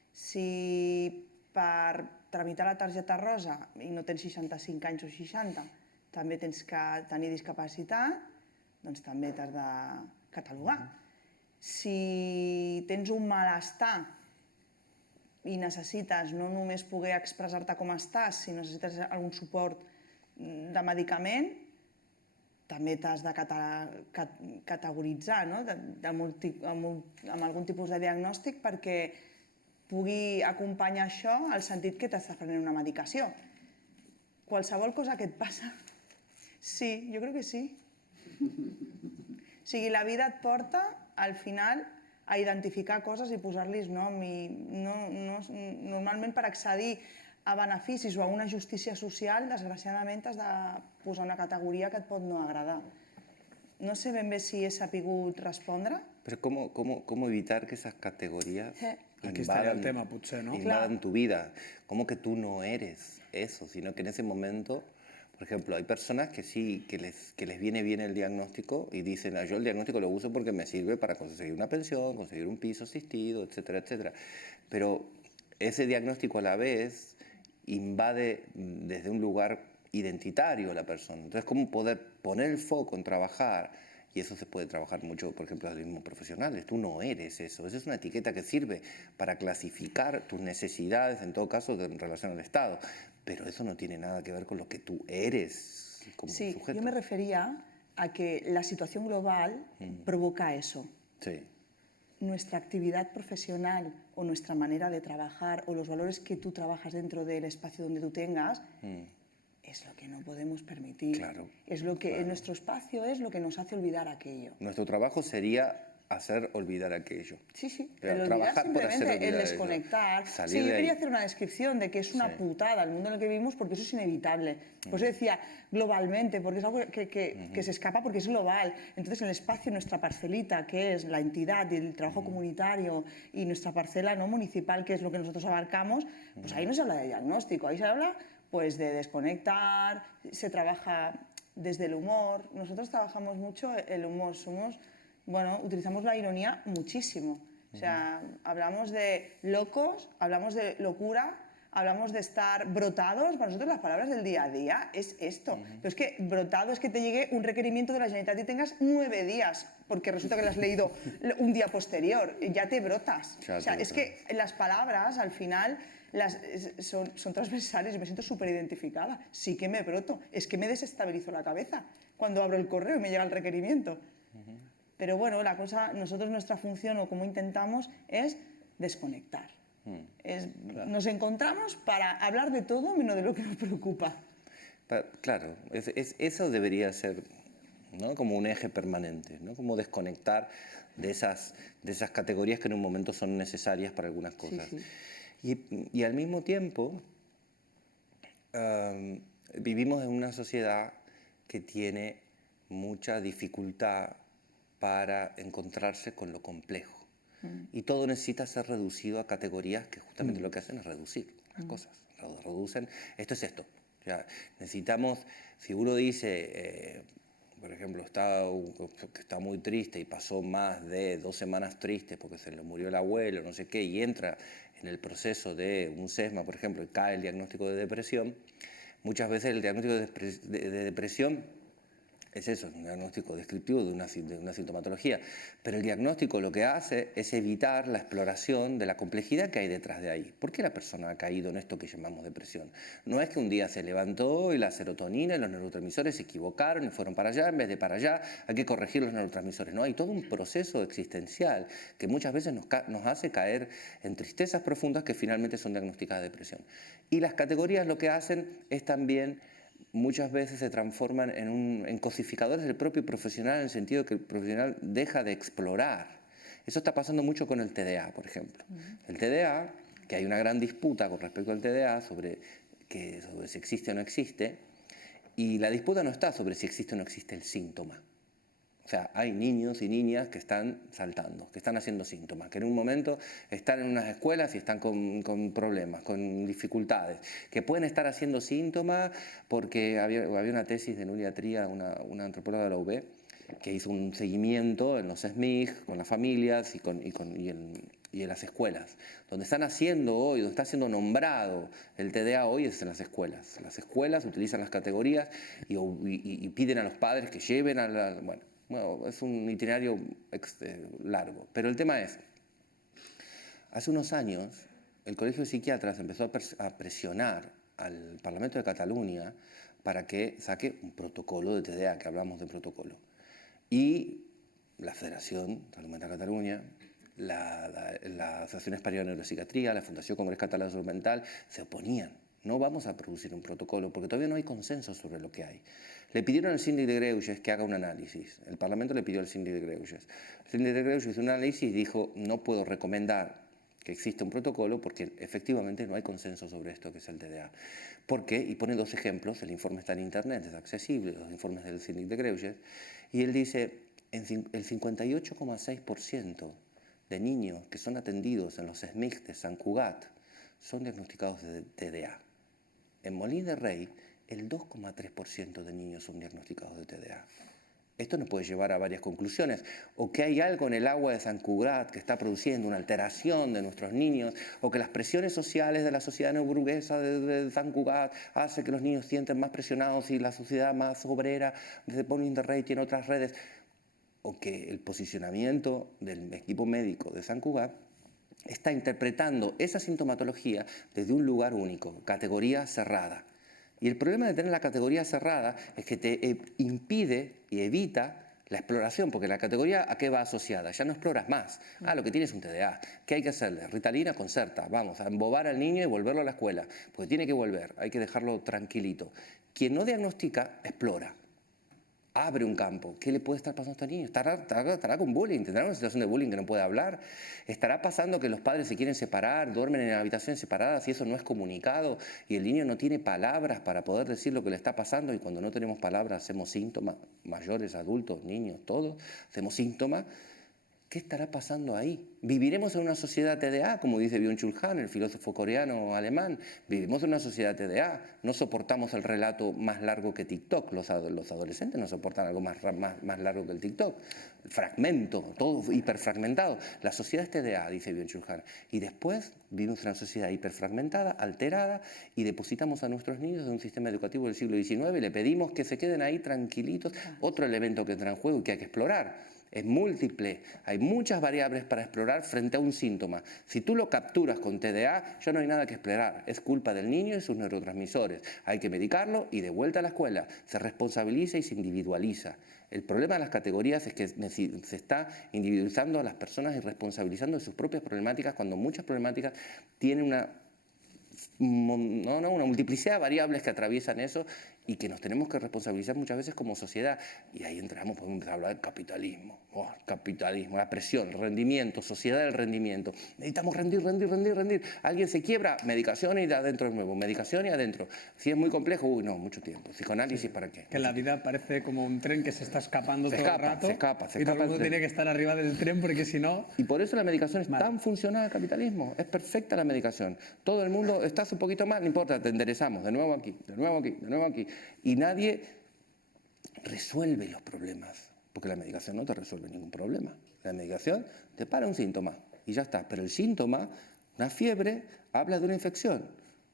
Si per tramitar la targeta rosa i no tens 65 anys o 60 també tens que tenir discapacitat, doncs també t'has de catalogar. Si tens un malestar i necessites no només poder expressar-te com estàs, si necessites algun suport de medicament, també t'has de categoritzar amb algun tipus de diagnòstic perquè pugui acompanyar això al sentit que t'estàs prenent una medicació. Qualsevol cosa que et passa, sí, jo crec que sí. O sigui, la vida et porta, al final, a identificar coses i posar-los nom. Normalment, per accedir a beneficis o a una justícia social, desgraciadament has de posar una categoria que et pot no agradar. No sé ben bé si he sapigut respondre. Pero ¿cómo evitar que esas categorías Aquí estaría el tema, potser, ¿no? invadan tu vida? ¿Cómo que tú no eres eso? Sino que en ese momento, por ejemplo, hay personas que sí, que les viene bien el diagnóstico y dicen, yo el diagnóstico lo uso porque me sirve para conseguir una pensión, conseguir un piso asistido, etcétera, etcétera. Pero ese diagnóstico a la vez invade desde un lugar identitario a la persona. Entonces, ¿cómo poder poner el foco en trabajar? Y eso se puede trabajar mucho, por ejemplo, en los mismos profesionales. Tú no eres eso. Esa es una etiqueta que sirve para clasificar tus necesidades, en todo caso, en relación al Estado. Pero eso no tiene nada que ver con lo que tú eres como sujeto. Sí, yo me refería a que la situación global provoca eso. Sí. Nuestra actividad profesional o nuestra manera de trabajar o los valores que tú trabajas dentro del espacio donde tú tengas es lo que no podemos permitir. Claro. Es lo que en nuestro espacio es lo que nos hace olvidar aquello. Nuestro trabajo sería hacer olvidar aquello. Sí, sí, Pero el olvidar trabajar por hacer simplemente, el olvidar eso. desconectar. Salir Sí, yo de quería ahí. hacer una descripción de que es una Sí. putada el mundo en el que vivimos porque eso es inevitable. Por eso decía globalmente, porque es algo que se escapa porque es global. Entonces el espacio, nuestra parcelita, que es la entidad y el trabajo comunitario y nuestra parcela no municipal, que es lo que nosotros abarcamos, pues ahí no se habla de diagnóstico, ahí se habla pues de desconectar, se trabaja desde el humor. Nosotros trabajamos mucho el humor, bueno, utilizamos la ironía muchísimo. O sea, hablamos de locos, hablamos de locura, hablamos de estar brotados. Para nosotros las palabras del día a día es esto. Pero es que brotado es que te llegue un requerimiento de la Generalitat y tengas 9 días, porque resulta que lo has leído un día posterior. Ya te brotas. Ya o sea, te es que las palabras al final son transversales. Yo me siento súper identificada. Sí que me broto. Es que me desestabilizo la cabeza cuando abro el correo y me llega el requerimiento. Pero bueno, la cosa, nosotros nuestra función o como intentamos es desconectar. Nos encontramos para hablar de todo menos de lo que nos preocupa. Claro, eso debería ser, ¿no?, como un eje permanente, ¿no?, como desconectar de esas categorías que en un momento son necesarias para algunas cosas. Sí. Y al mismo tiempo, vivimos en una sociedad que tiene mucha dificultad para encontrarse con lo complejo. Y todo necesita ser reducido a categorías que justamente lo que hacen es reducir las cosas. Reducen, esto es esto. O sea, necesitamos, si uno dice, por ejemplo, que está muy triste y pasó más de 2 semanas tristes porque se le murió el abuelo, no sé qué, y entra en el proceso de un sesma, por ejemplo, y cae el diagnóstico de depresión, muchas veces el diagnóstico de depresión es eso, es un diagnóstico descriptivo de una sintomatología, pero el diagnóstico lo que hace es evitar la exploración de la complejidad que hay detrás de ahí. ¿Por qué la persona ha caído en esto que llamamos depresión? No es que un día se levantó y la serotonina y los neurotransmisores se equivocaron y fueron para allá, en vez de para allá hay que corregir los neurotransmisores. No, hay todo un proceso existencial que muchas veces nos hace caer en tristezas profundas que finalmente son diagnosticadas de depresión. Y las categorías lo que hacen es también muchas veces se transforman en cosificadores del propio profesional, en el sentido de que el profesional deja de explorar. Eso está pasando mucho con el TDA, por ejemplo. El TDA, que hay una gran disputa con respecto al TDA sobre si existe o no existe, y la disputa no está sobre si existe o no existe el síntoma. O sea, hay niños y niñas que están saltando, que están haciendo síntomas, que en un momento están en unas escuelas y están con problemas, con dificultades, que pueden estar haciendo síntomas porque había una tesis de Nuria Tría, una antropóloga de la UB, que hizo un seguimiento en los SMIG, con las familias y en las escuelas. Donde están haciendo hoy, donde está siendo nombrado el TDA hoy es en las escuelas. Las escuelas utilizan las categorías y piden a los padres que lleven a la... Bueno, es un itinerario largo, pero el tema es, hace unos años el Colegio de Psiquiatras empezó a presionar al Parlamento de Cataluña para que saque un protocolo de TDA, que hablamos de protocolo. Y la Federación de Salud Mental de Cataluña, la Asociación Española de Neuropsiquiatría, la Fundación Congreso Catalán de Salud Mental se oponían. No vamos a producir un protocolo porque todavía no hay consenso sobre lo que hay. Le pidieron al síndic de Greuges que haga un análisis. El Parlamento le pidió al síndic de Greuges. El síndic de Greuges hizo un análisis y dijo, no puedo recomendar que exista un protocolo porque efectivamente no hay consenso sobre esto que es el TDA. ¿Por qué? Y pone 2 ejemplos, el informe está en internet, es accesible, los informes del síndic de Greuges, y él dice, el 58,6% de niños que son atendidos en los SMIC de Sant Cugat son diagnosticados de TDA. En Molins de Rei, el 2,3% de niños son diagnosticados de TDA. Esto nos puede llevar a varias conclusiones, o que hay algo en el agua de Sant Cugat que está produciendo una alteración de nuestros niños, o que las presiones sociales de la sociedad neoburguesa de Sant Cugat hace que los niños se sienten más presionados y la sociedad más obrera de Molins de Rei tiene otras redes, o que el posicionamiento del equipo médico de Sant Cugat está interpretando esa sintomatología desde un lugar único, categoría cerrada. Y el problema de tener la categoría cerrada es que te impide y evita la exploración, porque la categoría ¿a qué va asociada? Ya no exploras más. Lo que tienes es un TDA. ¿Qué hay que hacerle? Ritalina, Concerta. Vamos a embobar al niño y volverlo a la escuela, porque tiene que volver, hay que dejarlo tranquilito. Quien no diagnostica, explora. abre un campo. ¿Qué le puede estar pasando a este niño? Estará con bullying, tendrá una situación de bullying que no puede hablar. Estará pasando que los padres se quieren separar, duermen en habitaciones separadas y eso no es comunicado y el niño no tiene palabras para poder decir lo que le está pasando y cuando no tenemos palabras hacemos síntomas, mayores, adultos, niños, todos, hacemos síntomas. ¿Qué estará pasando ahí? ¿Viviremos en una sociedad TDA, como dice Byung-Chul Han, el filósofo coreano-alemán? Vivimos en una sociedad TDA. No soportamos el relato más largo que TikTok. Los adolescentes no soportan algo más largo que el TikTok. Fragmento, todo hiperfragmentado. La sociedad es TDA, dice Byung-Chul Han. Y después vivimos en una sociedad hiperfragmentada, alterada, y depositamos a nuestros niños en un sistema educativo del siglo XIX y le pedimos que se queden ahí tranquilitos. Otro elemento que entra en juego y que hay que explorar. Es múltiple, hay muchas variables para explorar frente a un síntoma. Si tú lo capturas con TDA, ya no hay nada que explorar. Es culpa del niño y sus neurotransmisores. Hay que medicarlo y de vuelta a la escuela. Se responsabiliza y se individualiza. El problema de las categorías es que se está individualizando a las personas y responsabilizando de sus propias problemáticas cuando muchas problemáticas tienen una multiplicidad de variables que atraviesan eso y que nos tenemos que responsabilizar muchas veces como sociedad. Y ahí entramos, podemos empezar a hablar del capitalismo. Capitalismo, la presión, el rendimiento, sociedad del rendimiento. Necesitamos rendir. Alguien se quiebra, medicación y de adentro de nuevo, medicación y adentro. Si es muy complejo, no, mucho tiempo. Psicoanálisis, ¿para qué? Que la vida parece como un tren que se está escapando todo el rato. Se escapa. Y todo el mundo tiene que estar arriba del tren porque si no... Y por eso la medicación es tan funcional al capitalismo. Es perfecta la medicación. Todo el mundo, estás un poquito mal, no importa, te enderezamos. De nuevo aquí. Y nadie resuelve los problemas. Porque la medicación no te resuelve ningún problema. La medicación te para un síntoma y ya está. Pero el síntoma, una fiebre, habla de una infección.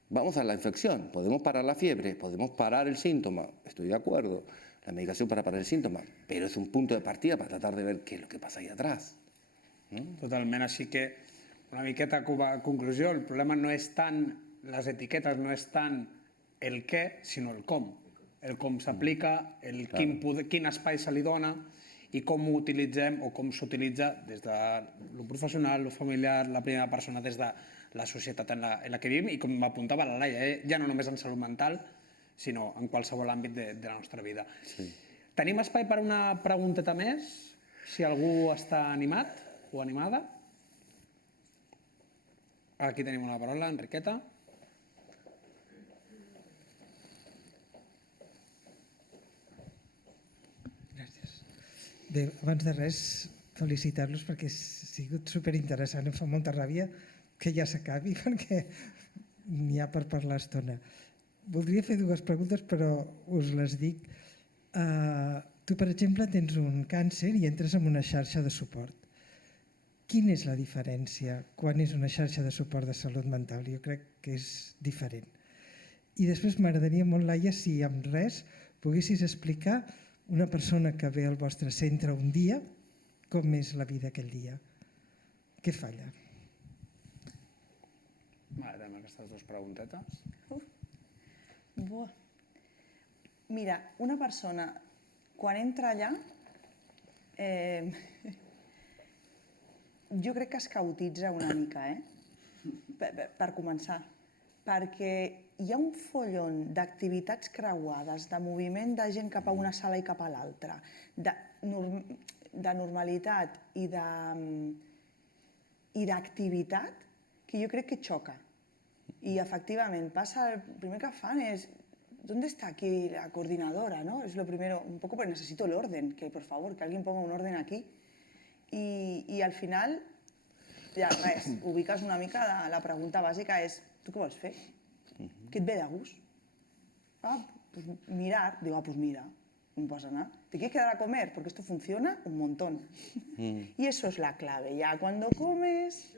Vamos a la infección. Podemos parar la fiebre, podemos parar el síntoma. Estoy de acuerdo. La medicación para parar el síntoma. Pero es un punto de partida para tratar de ver qué es lo que pasa ahí atrás. Totalment, així que una miqueta com a conclusió, el problema no és tant les etiquetes, no és tant el què, sinó el com s'aplica, quin espai se li dona i com ho utilitzem o com s'utilitza des de lo professional, lo familiar, la primera persona, des de la societat en la que vivim i com m'apuntava la Laia, ja no només en salut mental, sinó en qualsevol àmbit de la nostra vida. Tenim espai per una pregunteta més, si algú està animat o animada. Aquí tenim una paraula, Enriqueta. Gràcies. Bé, abans de res, felicitar-los perquè ha sigut superinteressant. Em fa molta ràbia que ja s'acabi perquè n'hi ha per parlar estona. Voldria fer dues preguntes, però us les dic. Tu, per exemple, tens un càncer i entres en una xarxa de suport. Quina és la diferència quan és una xarxa de suport de salut mental? Jo crec que és diferent. I després m'agradaria molt, Laia, si amb res poguessis explicar una persona que ve al vostre centre un dia, com és la vida aquell dia. Què falla? Tenim aquestes dues preguntetes. Buah. Mira, una persona, quan entra allà, jo crec que es caotitza una mica, per començar, perquè hi ha un follon d'activitats creuades, de moviment de gent cap a una sala i cap a l'altra, de normalitat i d'activitat que jo crec que xoca. I efectivament passa, el primer que fan és ¿dónde está aquí la coordinadora? ¿no? Es lo primero, un poco porque necesito el orden, que por favor, que alguien ponga un orden aquí. I al final, ja res, ubiques una mica, la pregunta bàsica és tu què vols fer? Què et ve de gust? Pues mirar, digo, pues mira, no pasa nada. ¿Te quieres quedar a comer? Porque esto funciona un montón. Y eso es la clave, ya cuando comes,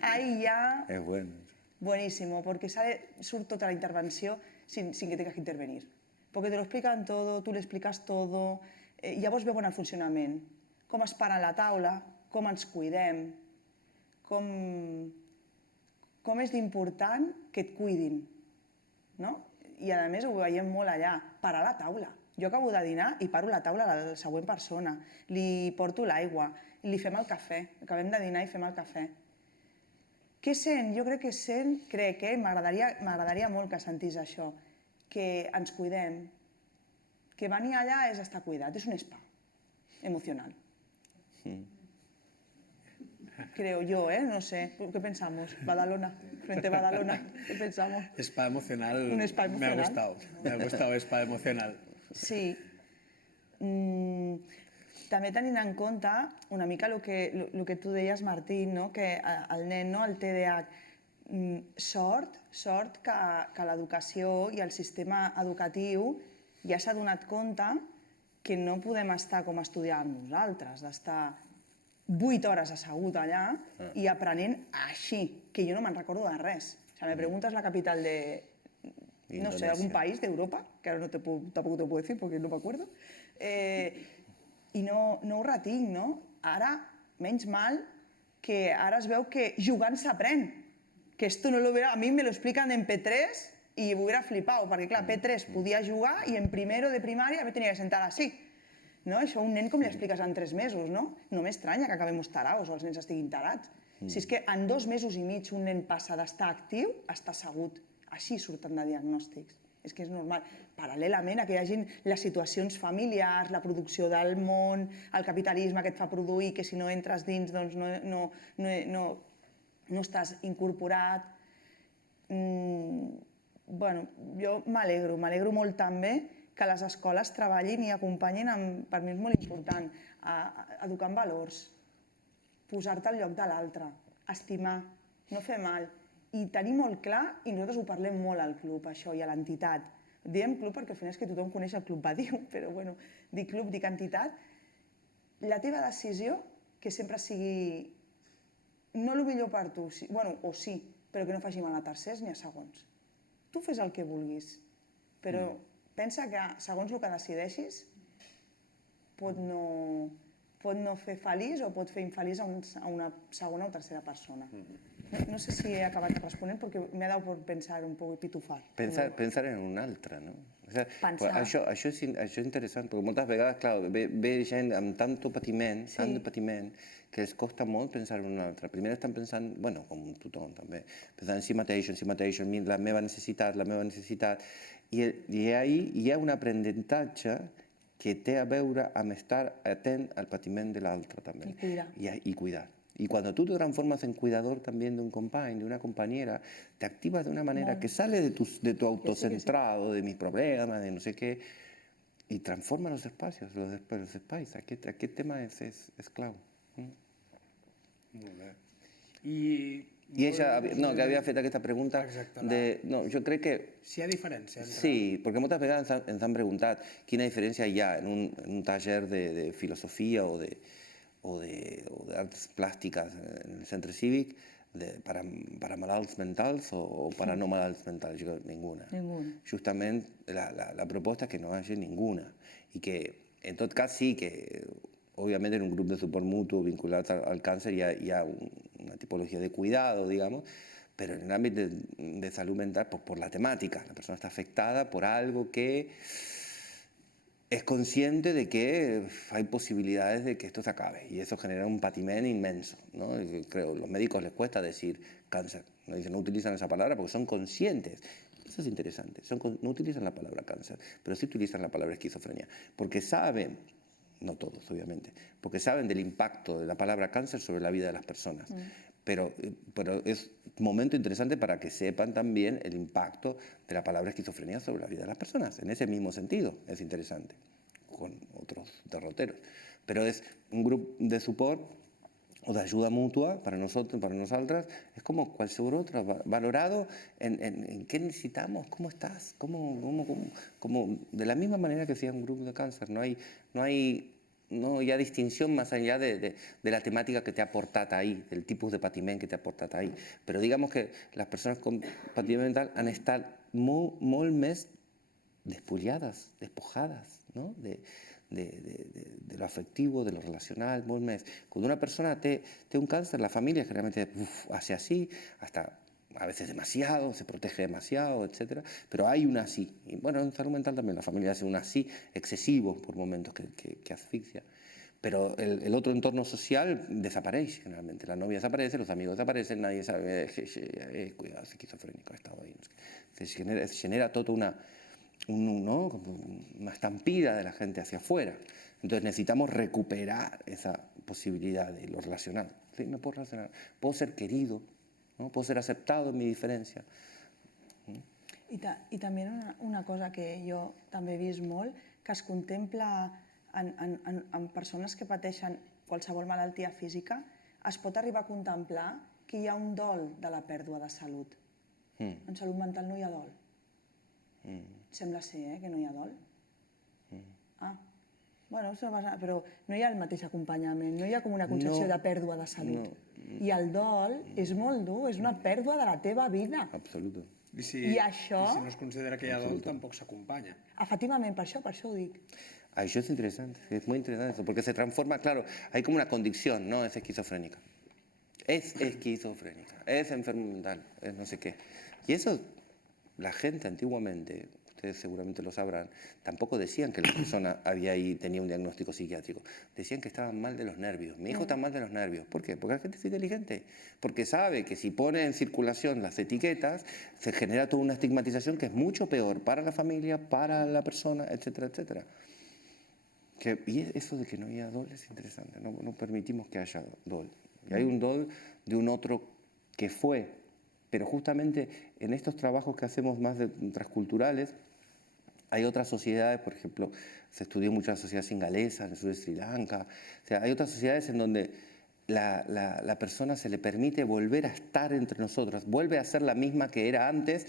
ahí ya... Es bueno. Buenísimo, porque surt tota la intervenció sin que tengas que intervenir. Porque te lo explican todo, tú le explicas todo, llavors veuen el funcionament. Com es para la taula, com ens cuidem, com és d'important que et cuidin. No? I a més ho veiem molt allà, parar la taula. Jo acabo de dinar i paro la taula a la següent persona, li porto l'aigua, li fem el cafè, acabem de dinar i fem el cafè. Què sent? Jo crec que m'agradaria molt que sentís això, que ens cuidem, que venir allà és estar cuidat, és un spa emocional. Creo yo, no sé, ¿qué pensamos? Badalona, frente a Badalona, ¿qué pensamos? Spa emocional. Un spa emocional. Me ha gustado spa emocional. Sí. També tenint en compte una mica el que tu deies, Martín, no? Que el nen, no? El TDAH, sort que l'educació i el sistema educatiu ja s'ha donat compte que no podem estar com estudiàvem nosaltres, d'estar 8 hores assegut allà i aprenent així, que jo no me'n recordo de res. O sea, me preguntas la capital de, no sé, algún país de Europa, que ahora tampoco te puedo decir porque no me acuerdo, i no ho retinc, no? Ara, menys mal que ara es veu que jugant s'aprèn, que esto no lo hubiera, a mí me lo explican en P3 y hubiera flipado, perquè clar, P3 podia jugar i en primero de primària me tenia que sentar així. No? Això a un nen com li expliques en 3 mesos, no? No m'estranya que acabem taraos o els nens estiguin tarats. Si és que en 2 mesos i mig un nen passa d'estar actiu a estar assegut. Així surten de diagnòstics. És que és normal. Paral·lelament a que hi hagin les situacions familiars, la producció del món, el capitalisme que et fa produir, que si no entres dins doncs no estàs incorporat. Bueno, jo m'alegro molt també que les escoles treballin i acompanyin, per mi és molt important, educar en valors, posar-te al lloc de l'altre, estimar, no fer mal, i tenir molt clar, i nosaltres ho parlem molt al club, això, i a l'entitat. Diem club perquè al final és que tothom coneix el club Badiu, però bueno, dic club, dic entitat. La teva decisió, que sempre sigui no el millor per tu, bueno, o sí, però que no faci mal a tercers ni a segons. Tu fes el que vulguis, però pensa que segons el que decideixis pot no fer feliç o pot fer infeliç a una segona o tercera persona. No sé si he acabat responent perquè m'he dado por pensar un poc i pitufar. Pensar en un altre, no? Pensar. Això és interessant, perquè moltes vegades, clar, ve gent amb tant de patiment, que els costa molt pensar en un altre. Primer estan pensant, bueno, com tothom també, pensant en si mateix, la meva necessitat, i ahí hi ha un aprenentatge que té a veure amb estar atent al patiment de l'altre també. I cuidar. Y cuando tú te transformas en cuidador también de un compañero, de una compañera, te activas de una manera que sale de tu autocentrado, de mis problemas, de no sé qué, y transforma los espacios, los espais. Aquest tema és clau. Molt bé. I ella, no, que havia fet aquesta pregunta, no, jo crec que... Si hi ha diferència entre... Sí, perquè moltes vegades ens han preguntat quina diferència hi ha en un taller de filosofia o de arts plàstiques en el centre cívic para malalts mentals o para no malalts mentals. Jo crec que ninguna. Justament la proposta és que no hi hagi ninguna i que en tot cas sí que obviamente en un grupo de suport mutuo vinculado al cáncer ya una tipología de cuidado, digamos, pero en el ámbito de salud mental, pues por la temática, la persona está afectada por algo que es consciente de que hay posibilidades de que esto se acabe y eso genera un patiment inmenso, ¿no? Y creo, a los médicos les cuesta decir cáncer, no utilizan esa palabra porque son conscientes. Eso es interesante, no utilizan la palabra cáncer, pero sí utilizan la palabra esquizofrenia, porque saben, no todos obviamente, porque saben del impacto de la palabra cáncer sobre la vida de las personas. Pero es un momento interesante para que sepan también el impacto de la palabra esquizofrenia sobre la vida de las personas. En ese mismo sentido es interesante, con otros derroteros. Pero es un grupo de support o de ayuda mutua para nosotros, para nosotras, es como cualquier otro, valorado en qué necesitamos, cómo estás, cómo de la misma manera que sea un grupo de cáncer. No hay distinció más allá de la temática que te ha aportat ahí, del tipus de patiment que t'ha aportat ahí. Però digamos que les persones con patiment mental han estat molt més despullades, despojades, ¿no? de lo afectivo, de lo relacional, molt més. Cuando una persona té un cáncer, la familia generalmente hace así, hasta a veces demasiado, se protege demasiado, etc. Pero hay un así. Y bueno, en salud mental también la familia hace un así excesivo por momentos que asfixia. Pero el otro entorno social desaparece generalmente. La novia desaparece, los amigos desaparecen, nadie sabe, cuidado, es esquizofrénico, ha estado ahí. Se genera toda ¿no? Como una estampida de la gente hacia afuera. Entonces necesitamos recuperar esa posibilidad de lo relacional. Sí, me puedo relacionar, puedo ser querido, ¿no? Puedo ser aceptado en mi diferència. I també una cosa que jo també he vist molt, que es contempla en persones que pateixen qualsevol malaltia física, es pot arribar a contemplar que hi ha un dol de la pèrdua de salut. En salut mental no hi ha dol. Sembla ser, que no hi ha dol. Bueno, però no hi ha el mateix acompanyament, no hi ha com una concepció de pèrdua de salut. I el dol és molt dur, és una pèrdua de la teva vida. Absoluto. I si no es considera que hi ha dol, tampoc s'acompanya. Efectivament, per això ho dic. Eso es interesante, es muy interesante, porque se transforma, claro, hay como una condición, ¿no? Es esquizofrénica. Es esquizofrénica, es enfermo mental, es no sé qué. Y eso, la gente antiguamente, ustedes seguramente lo sabrán, tampoco decían que la persona tenía un diagnóstico psiquiátrico. Decían que estaban mal de los nervios. Mi hijo está mal de los nervios. ¿Por qué? Porque la gente es inteligente. Porque sabe que si pone en circulación las etiquetas, se genera toda una estigmatización que es mucho peor para la familia, para la persona, etcétera, etcétera. Y eso de que no haya dol es interesante. No permitimos que haya dol. Y hay un dol de un otro que fue. Pero justamente en estos trabajos que hacemos más transculturales, hay otras sociedades, por ejemplo, se estudió mucho la sociedad singalesa, en el sur de Sri Lanka. O sea, hay otras sociedades en donde la persona se le permite volver a estar entre nosotros, vuelve a ser la misma que era antes.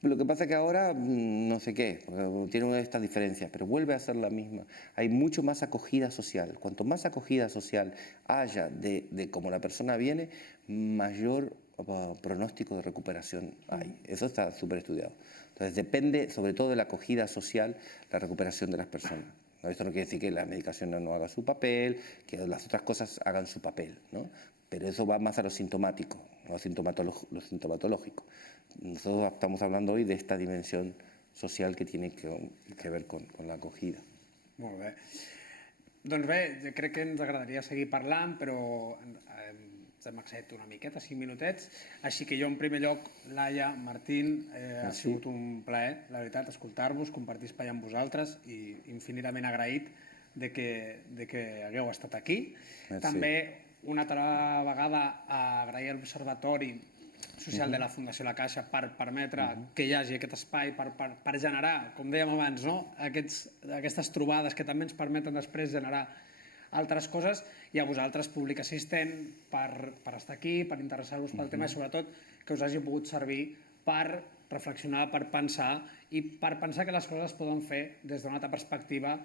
Lo que pasa es que ahora, no sé qué, tiene una de estas diferencias, pero vuelve a ser la misma. Hay mucho más acogida social. Cuanto más acogida social haya de cómo la persona viene, mayor pronóstico de recuperación hay. Eso está súper estudiado. Entonces depende sobre todo de la acogida social, la recuperación de las personas. ¿No? Esto no quiere decir que la medicación no haga su papel, que las otras cosas hagan su papel, ¿no? Pero eso va más a lo sintomático, no a lo sintomatológico. Nosotros estamos hablando hoy de esta dimensión social que tiene que ver con la acogida. Molt bé. Doncs bé, crec que ens agradaria seguir parlant, però hem accedit una miqueta, 5 minutets. Així que jo, en primer lloc, Laia, Martín, ha sigut un plaer, la veritat, escoltar-vos, compartir espai amb vosaltres i infinitament agraït de que hagueu estat aquí. També, una altra vegada, agrair a l'Observatori Social de la Fundació La Caixa per permetre que hi hagi aquest espai, per generar, com dèiem abans, aquestes trobades que també ens permeten després generar altres coses, i a vosaltres, públic assistent, per estar aquí, per interessar-vos pel tema i sobretot que us hagi pogut servir per reflexionar, per pensar i per pensar que les coses es poden fer des d'una altra perspectiva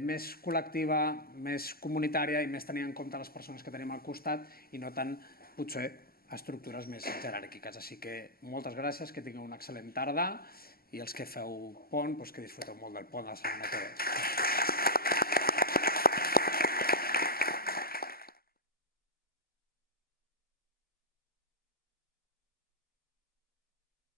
més col·lectiva, més comunitària i més tenint en compte les persones que tenim al costat i no tant, potser, estructures més jeràrquiques. Així que moltes gràcies, que tingueu una excel·lent tarda i els que feu pont, que disfruteu molt del pont la setmana que ve.